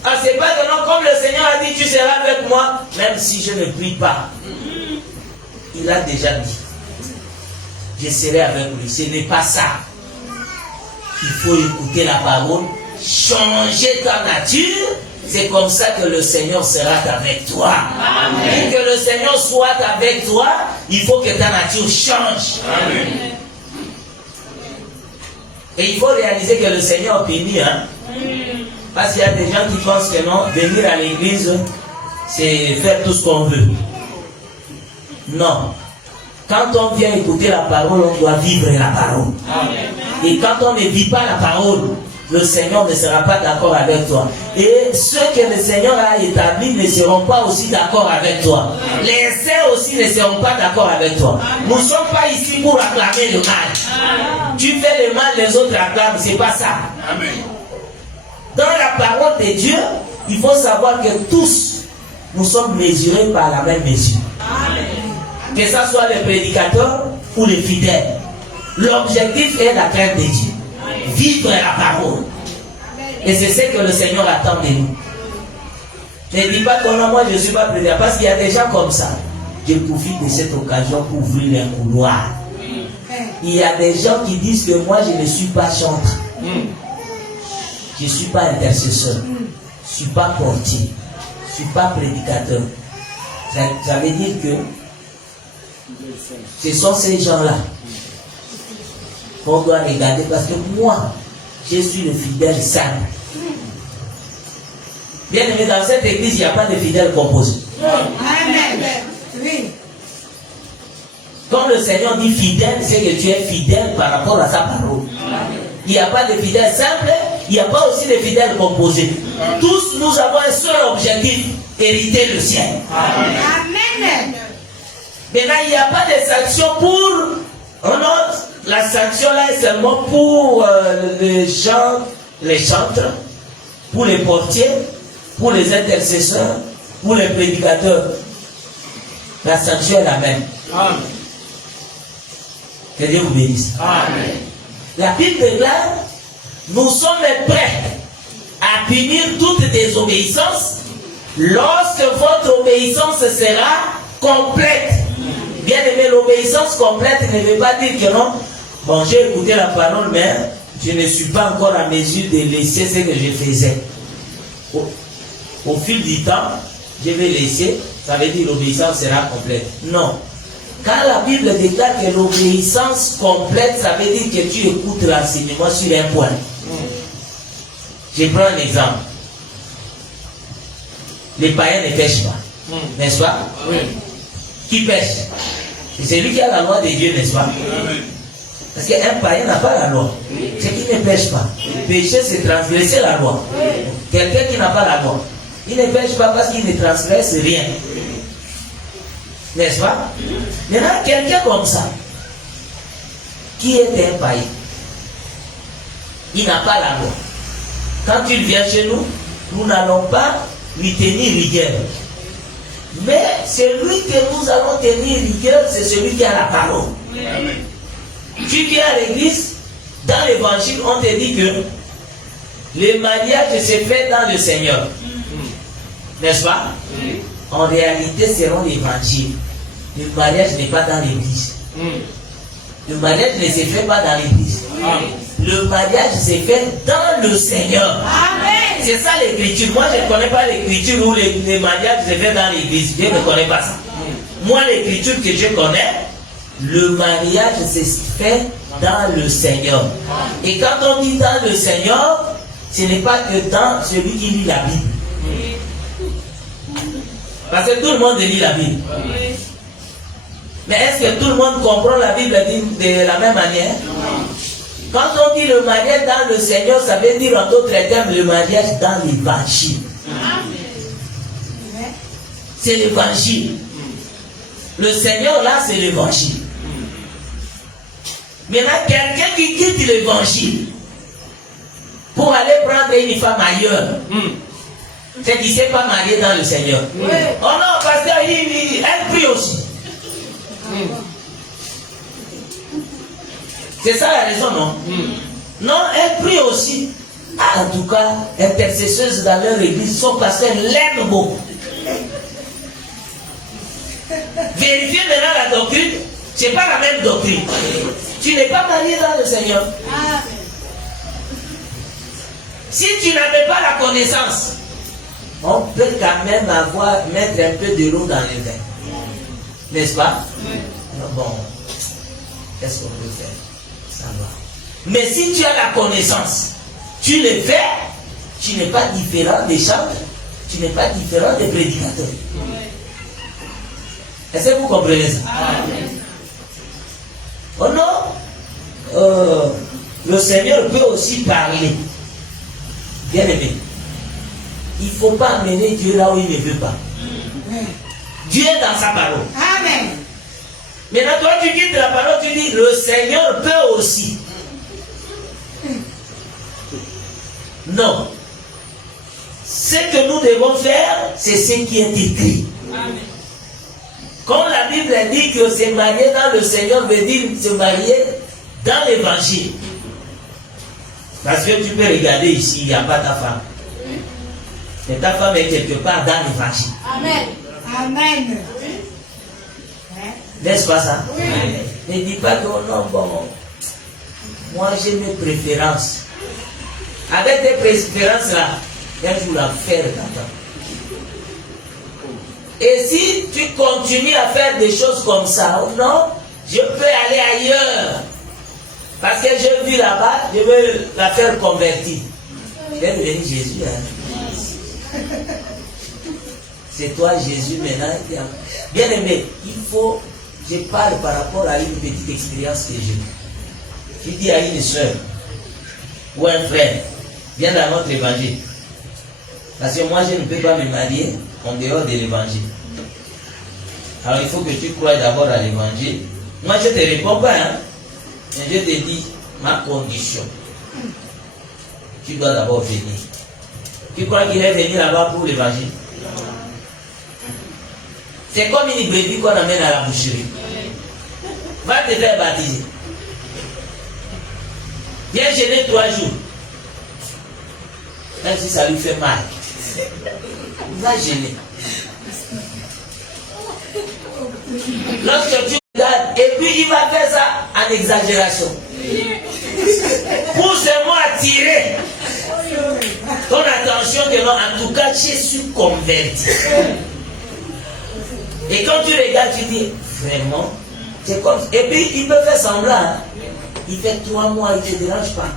Ah, c'est pas que non, comme le Seigneur a dit, tu seras avec moi, même si je ne prie pas. Il a déjà dit, je serai avec lui. Ce n'est pas ça. Il faut écouter la parole, changer ta nature. C'est comme ça que le Seigneur sera avec toi. Amen. Pour que le Seigneur soit avec toi, il faut que ta nature change. Amen. Et il faut réaliser que le Seigneur punit, hein. Parce qu'il y a des gens qui pensent que non, venir à l'église, c'est faire tout ce qu'on veut. Non. Quand on vient écouter la parole, on doit vivre la parole. Amen. Et quand on ne vit pas la parole, le Seigneur ne sera pas d'accord avec toi. Et ceux que le Seigneur a établis ne seront pas aussi d'accord avec toi. Les saints aussi ne seront pas d'accord avec toi. Nous ne sommes pas ici pour acclamer le mal. Tu fais le mal, les autres acclament. C'est pas ça. Amen. Dans la parole de Dieu, il faut savoir que tous, nous sommes mesurés par la même mesure. Amen. Que ce soit les prédicateurs ou les fidèles. L'objectif est la crainte de Dieu. Vivre la parole. Et c'est ce que le Seigneur attend de nous. Ne dis pas que non, moi je ne suis pas prédicateur, parce qu'il y a des gens comme ça. Je profite de cette occasion pour ouvrir un couloir. Il y a des gens qui disent que moi je ne suis pas chanteur. Je ne suis pas intercesseur. Je ne suis pas portier. Je ne suis pas prédicateur. Ça veut dire que ce sont ces gens-là qu'on doit regarder, parce que moi, je suis le fidèle simple. Bien aimé, dans cette église, il n'y a pas de fidèles composés. Amen. Oui. Quand le Seigneur dit fidèle, c'est que tu es fidèle par rapport à sa parole. Il n'y a pas de fidèles simples, il n'y a pas aussi de fidèles composés. Tous, nous avons un seul objectif, hériter le ciel. Amen. Maintenant, il n'y a pas de sanction pour un autre. La sanction là est seulement pour les chantres, pour les portiers, pour les intercesseurs, pour les prédicateurs. La sanction est la même. Amen. Que Dieu vous bénisse. Amen. La Bible déclare, nous sommes prêts à punir toute désobéissance lorsque votre obéissance sera complète. Bien aimé, l'obéissance complète ne veut pas dire que non. Bon, j'ai écouté la parole, mais je ne suis pas encore à mesure de laisser ce que je faisais. Au fil du temps, je vais laisser, ça veut dire l'obéissance sera complète. Non. Quand la Bible déclare que l'obéissance complète, ça veut dire que tu écoutes l'enseignement sur un point. Je prends un exemple. Les païens ne pêchent pas. N'est-ce pas? Oui. Qui pêche? C'est celui qui a la loi de Dieu, n'est-ce pas? Amen. Parce qu'un païen n'a pas la loi. C'est qui ne pêche pas. Pécher, c'est transgresser la loi. Quelqu'un qui n'a pas la loi, il ne pêche pas parce qu'il ne transgresse rien. N'est-ce pas? Maintenant, quelqu'un comme ça, qui est un païen, il n'a pas la loi. Quand il vient chez nous, nous n'allons pas lui tenir rigueur. Mais celui que nous allons tenir rigueur, c'est celui qui a la parole. Amen. Tu viens à l'église, dans l'évangile, on te dit que le mariage se fait dans le Seigneur. N'est-ce pas? En réalité, selon l'évangile, le mariage n'est pas dans l'église. Le mariage ne se fait pas dans l'église. Le mariage se fait dans le Seigneur. Amen. C'est ça l'écriture. Moi, je ne connais pas l'écriture où le mariage se fait dans l'église. Je ne connais pas ça. moi, l'écriture que je connais, le mariage se fait dans le Seigneur. Et quand on dit dans le Seigneur, ce n'est pas que dans celui qui lit la Bible. Parce que tout le monde lit la Bible. Mais est-ce que tout le monde comprend la Bible de la même manière? Quand on dit le mariage dans le Seigneur, ça veut dire en d'autres termes le mariage dans l'évangile. C'est l'évangile. Le Seigneur là, c'est l'évangile. Maintenant, quelqu'un qui quitte l'évangile pour aller prendre une femme ailleurs, c'est qu'il ne s'est pas marié dans le Seigneur. Oh non, parce qu'elle prie aussi. C'est ça la raison, non? Non, elle prie aussi. Ah, en tout cas, intercesseuses dans leur église, son pasteur l'aime beaucoup. Vérifiez maintenant la doctrine, ce n'est pas la même doctrine. Tu n'es pas marié dans le Seigneur. Si tu n'avais pas la connaissance, on peut quand même mettre un peu de l'eau dans le vin. N'est-ce pas? Bon, qu'est-ce qu'on peut faire? Ça va. Mais si tu as la connaissance, tu le fais, tu n'es pas différent des chantres, tu n'es pas différent des prédicateurs. Est-ce que vous comprenez ça? Oh non, le Seigneur peut aussi parler. Bien aimé, il ne faut pas amener Dieu là où il ne veut pas. Dieu est dans sa parole. Amen. Maintenant, toi, tu quittes la parole, tu dis, le Seigneur peut aussi. Non. Ce que nous devons faire, c'est ce qui est écrit. Amen. Quand la Bible dit que se marier dans le Seigneur veut dire se marier dans l'évangile. Parce que tu peux regarder ici, il n'y a pas ta femme. Mais ta femme est quelque part dans l'évangile. Amen. Amen. N'est-ce pas ça? Oui. Ne dis pas que non, bon, moi j'ai mes préférences. Avec tes préférences là, un jour l'affaire t'attend. Et si tu continues à faire des choses comme ça, non, je peux aller ailleurs. Parce que j'ai vu là-bas, je veux la faire convertir. Je vais devenir Jésus. Hein. C'est toi Jésus maintenant. Bien aimé, je parle par rapport à une petite expérience que j'ai eue. Je dis à une soeur ou un frère, viens dans notre évangile. Parce que moi je ne peux pas me marier en dehors de l'évangile. Alors il faut que tu croies d'abord à l'évangile. Moi je ne te réponds pas, hein, mais je te dis ma condition. Tu dois d'abord venir. Tu crois qu'il est venu là-bas pour l'évangile? C'est comme une brebis qu'on amène à la boucherie. Va te faire baptiser. Viens gêner 3 jours. Même si ça lui fait mal. Va gêner. Lorsque tu regardes, et puis il va faire ça en exagération. Pour seulement attirer ton attention que non, en tout cas, je suis converti. Et quand tu regardes, tu dis, vraiment, c'est comme ça. Et puis, il peut faire semblant. Hein. Il fait 3 mois, il ne te dérange pas.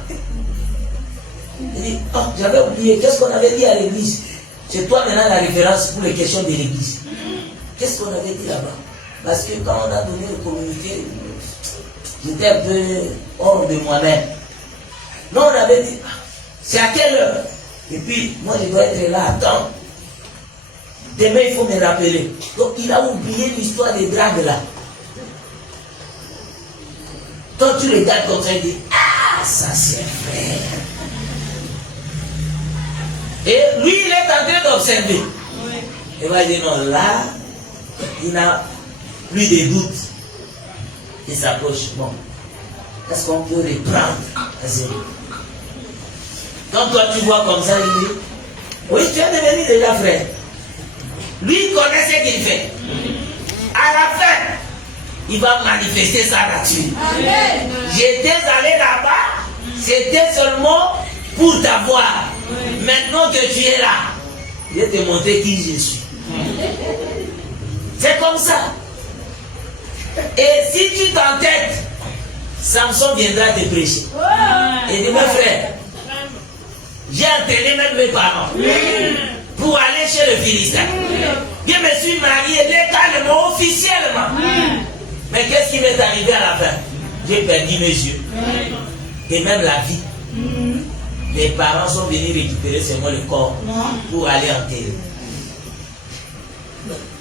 Il dit, oh, j'avais oublié, qu'est-ce qu'on avait dit à l'église? C'est toi maintenant la référence pour les questions de l'église. Qu'est-ce qu'on avait dit là-bas? Parce que quand on a donné le communiqué, j'étais un peu hors de moi-même. Non, on avait dit, c'est à quelle heure? Et puis, moi, je dois être là, attends. Demain, il faut me rappeler. Donc, il a oublié l'histoire des dragues là. Quand tu regardes comme ça, il dit, ah, ça c'est vrai. Et lui, il est en train d'observer. Il va dire, non, là, il n'a plus de doute. Il s'approche. Bon, est-ce qu'on peut reprendre à zéro? Quand toi, tu vois comme ça, il dit, oui, tu es devenu déjà frère. Lui, il connaît ce qu'il fait. À la fin, il va manifester sa nature. Amen. J'étais allé là-bas, c'était seulement pour t'avoir. Maintenant que tu es là, je vais te montrer qui je suis. C'est comme ça. Et si tu t'entêtes, Samson viendra te prêcher. Et dit, mes frères, j'ai entraîné même mes parents pour aller chez le Philistin. Je me suis marié légalement, officiellement. Mais qu'est-ce qui m'est arrivé à la fin? J'ai perdu mes yeux. Et même la vie. Les parents sont venus récupérer seulement le corps pour aller enterrer.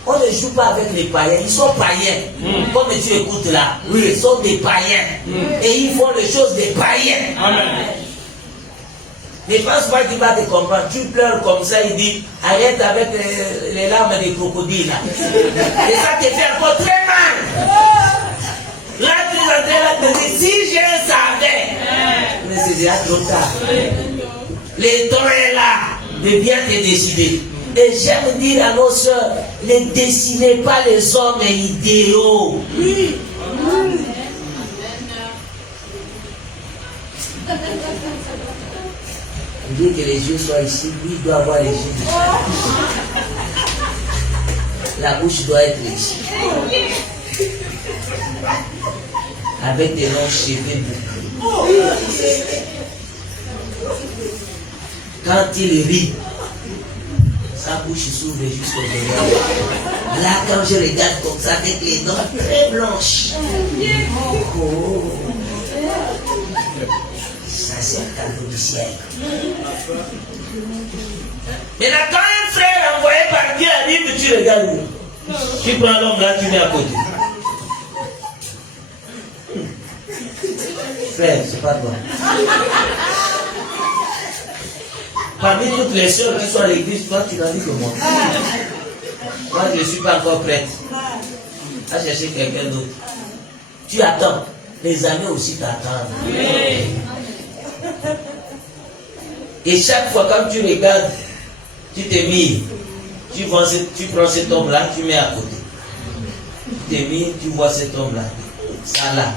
On ne joue pas avec les païens, ils sont païens. Comme tu écoutes là, ils sont des païens. Et ils font les choses des païens. Amen. Ne pense pas qu'il va te comprendre. Tu pleures comme ça, il dit arrête avec les larmes des crocodiles. Et ça te fait encore très mal. Là, tu es en train de te dire si je savais. Mais c'est déjà trop tard. Le temps est là de bien te décider. Et j'aime dire à nos soeurs, ne dessinez pas les hommes idéaux. Oui. Il dit que les yeux soient ici, lui il doit avoir les yeux ici. La bouche doit être ici. Avec des longs cheveux bouclés. Quand il rit, sa bouche s'ouvre jusqu'au derrière. Là, quand je regarde comme ça, avec les dents très blanches. Oh. Ça, c'est un cadeau du ciel. Maintenant, quand un frère envoyé par Dieu a dit que tu regardes, tu prends l'homme là, tu mets à côté. Frère, c'est pas toi. Parmi toutes les sœurs qui sont à l'église, toi, tu n'as dit que moi. Moi, je ne suis pas encore prête à chercher quelqu'un d'autre. Tu attends. Les amis aussi t'attendent. Et chaque fois, quand tu regardes, tu te mires, tu prends cet homme-là, tu mets à côté. Tu te mires, tu vois cet homme-là. Ça là,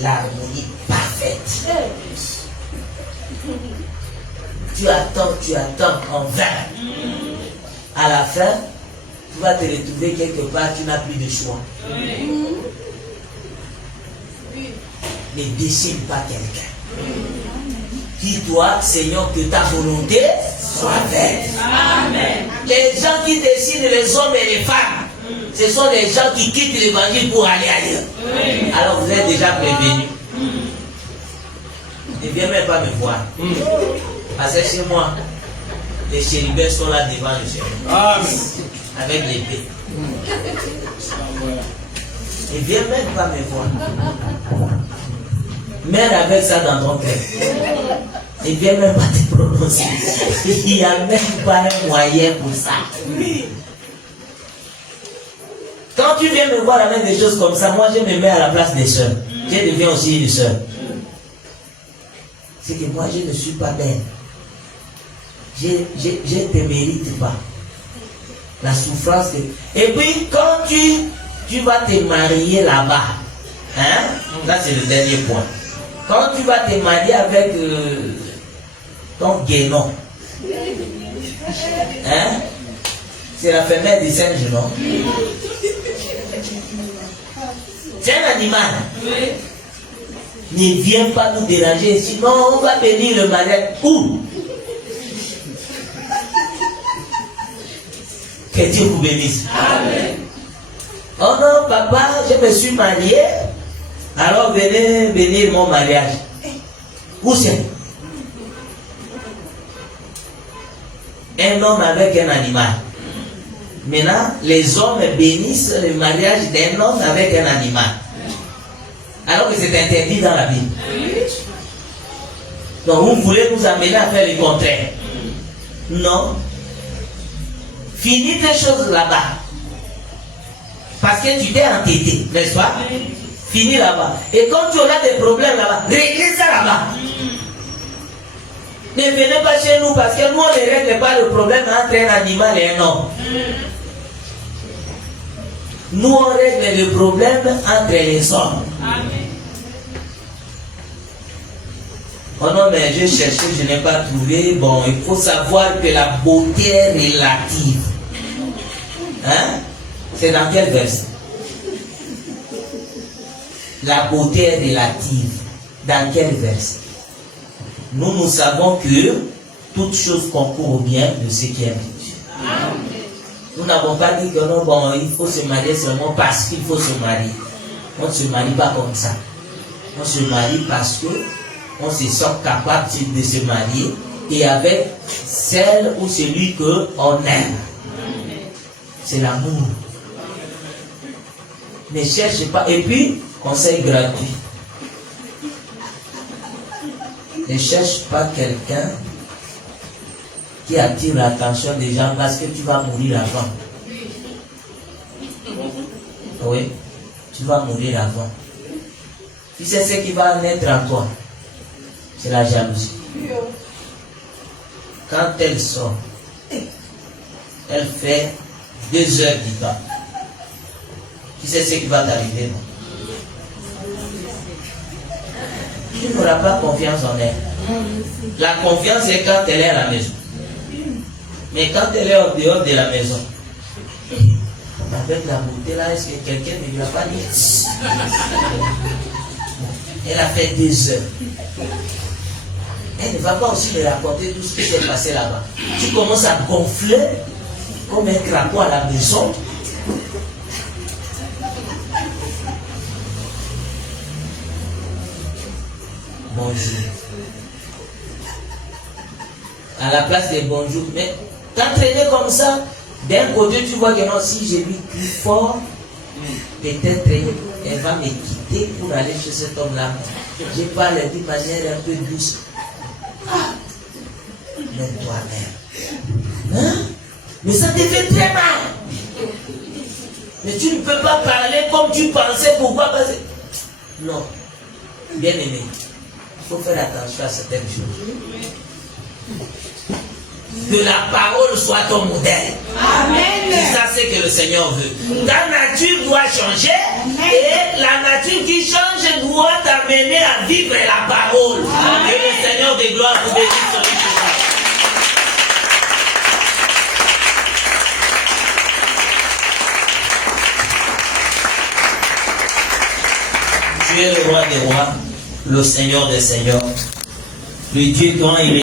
l'harmonie parfaite. Tu attends en vain. À la fin, tu vas te retrouver quelque part, tu n'as plus de choix. Ne dessine pas quelqu'un. Dis-toi, Seigneur, que ta volonté soit faite. Amen. Les gens qui dessinent les hommes et les femmes, ce sont les gens qui quittent l'évangile pour aller ailleurs. Alors vous êtes déjà prévenus. Ne viens même pas me voir. Parce que chez moi, les chérubins sont là devant le Seigneur. Amen. Avec l'épée. Ne viens même pas me voir. Mets avec ça dans ton cœur. Ne viens même pas te prononcer. Il n'y a même pas un moyen pour ça. Quand tu viens me voir avec des choses comme ça, moi je me mets à la place des sœurs. Je deviens aussi une sœur. C'est que moi je ne suis pas belle. Je ne te mérite pas. La souffrance. Et puis quand tu vas te marier là-bas, hein? Ça c'est le dernier point. Quand tu vas te marier avec ton guénon, hein? C'est la femelle du singe, non? C'est un animal. Ne viens pas nous déranger, sinon on va bénir le mariage. Où? Que Dieu vous bénisse. Amen. Oh non, papa, je me suis marié. Alors venez bénir mon mariage. Où c'est? Un homme avec un animal. Maintenant, les hommes bénissent le mariage d'un homme avec un animal. Alors que c'est interdit dans la Bible. Donc vous voulez nous amener à faire le contraire. Non. Finis tes choses là-bas. Parce que tu t'es entêté, n'est-ce pas? Finis là-bas. Et quand tu auras des problèmes là-bas, réglez ça là-bas. Ne venez pas chez nous parce que nous on ne règle pas le problème entre un animal et un homme. Nous on règle le problème entre les hommes. Oh non, mais j'ai cherché, je n'ai pas trouvé. Bon, il faut savoir que la beauté est relative. Hein? C'est dans quel verset? la beauté est relative. Dans quel verset? Nous savons que toute chose concourt au bien de ceux qui aiment Dieu. Nous n'avons pas dit que non, bon, il faut se marier seulement parce qu'il faut se marier. On ne se marie pas comme ça. On se marie parce que on se sent capable de se marier et avec celle ou celui qu'on aime. C'est l'amour. Ne cherchez pas. Et puis, conseil gratuit. Ne cherche pas quelqu'un qui attire l'attention des gens parce que tu vas mourir avant. Oui, tu vas mourir avant. Tu sais ce qui va naître en toi? C'est la jalousie. Quand elle sort, elle fait 2 heures du temps. Tu sais ce qui va t'arriver, non? Tu n'auras pas confiance en elle. La confiance est quand elle est à la maison. Mais quand elle est en dehors de la maison, avec la beauté là, est-ce que quelqu'un ne lui a pas dit? Elle a fait 2 heures. Elle ne va pas aussi me raconter tout ce qui s'est passé là-bas. Tu commences à gonfler comme un crapaud à la maison. Bonjour. À la place des bonjours. Mais t'entraîner comme ça, d'un côté tu vois que non, si je lui crie fort, peut-être elle va me quitter pour aller chez cet homme-là. Je parle d'une manière un peu douce. Ah, mais toi-même. Hein? Mais ça te fait très mal. Mais tu ne peux pas parler comme tu pensais. Pourquoi? Parce que... Non. Bien aimé. Il faut faire attention à certaines choses. Que la parole soit ton modèle. Amen. C'est ça, c'est que le Seigneur veut. Ta nature doit changer. Et la nature qui change doit t'amener à vivre la parole. Que le Seigneur de gloire vous bénisse sur les choses. Tu es le roi des rois, le Seigneur des seigneurs, le Dieu dont il est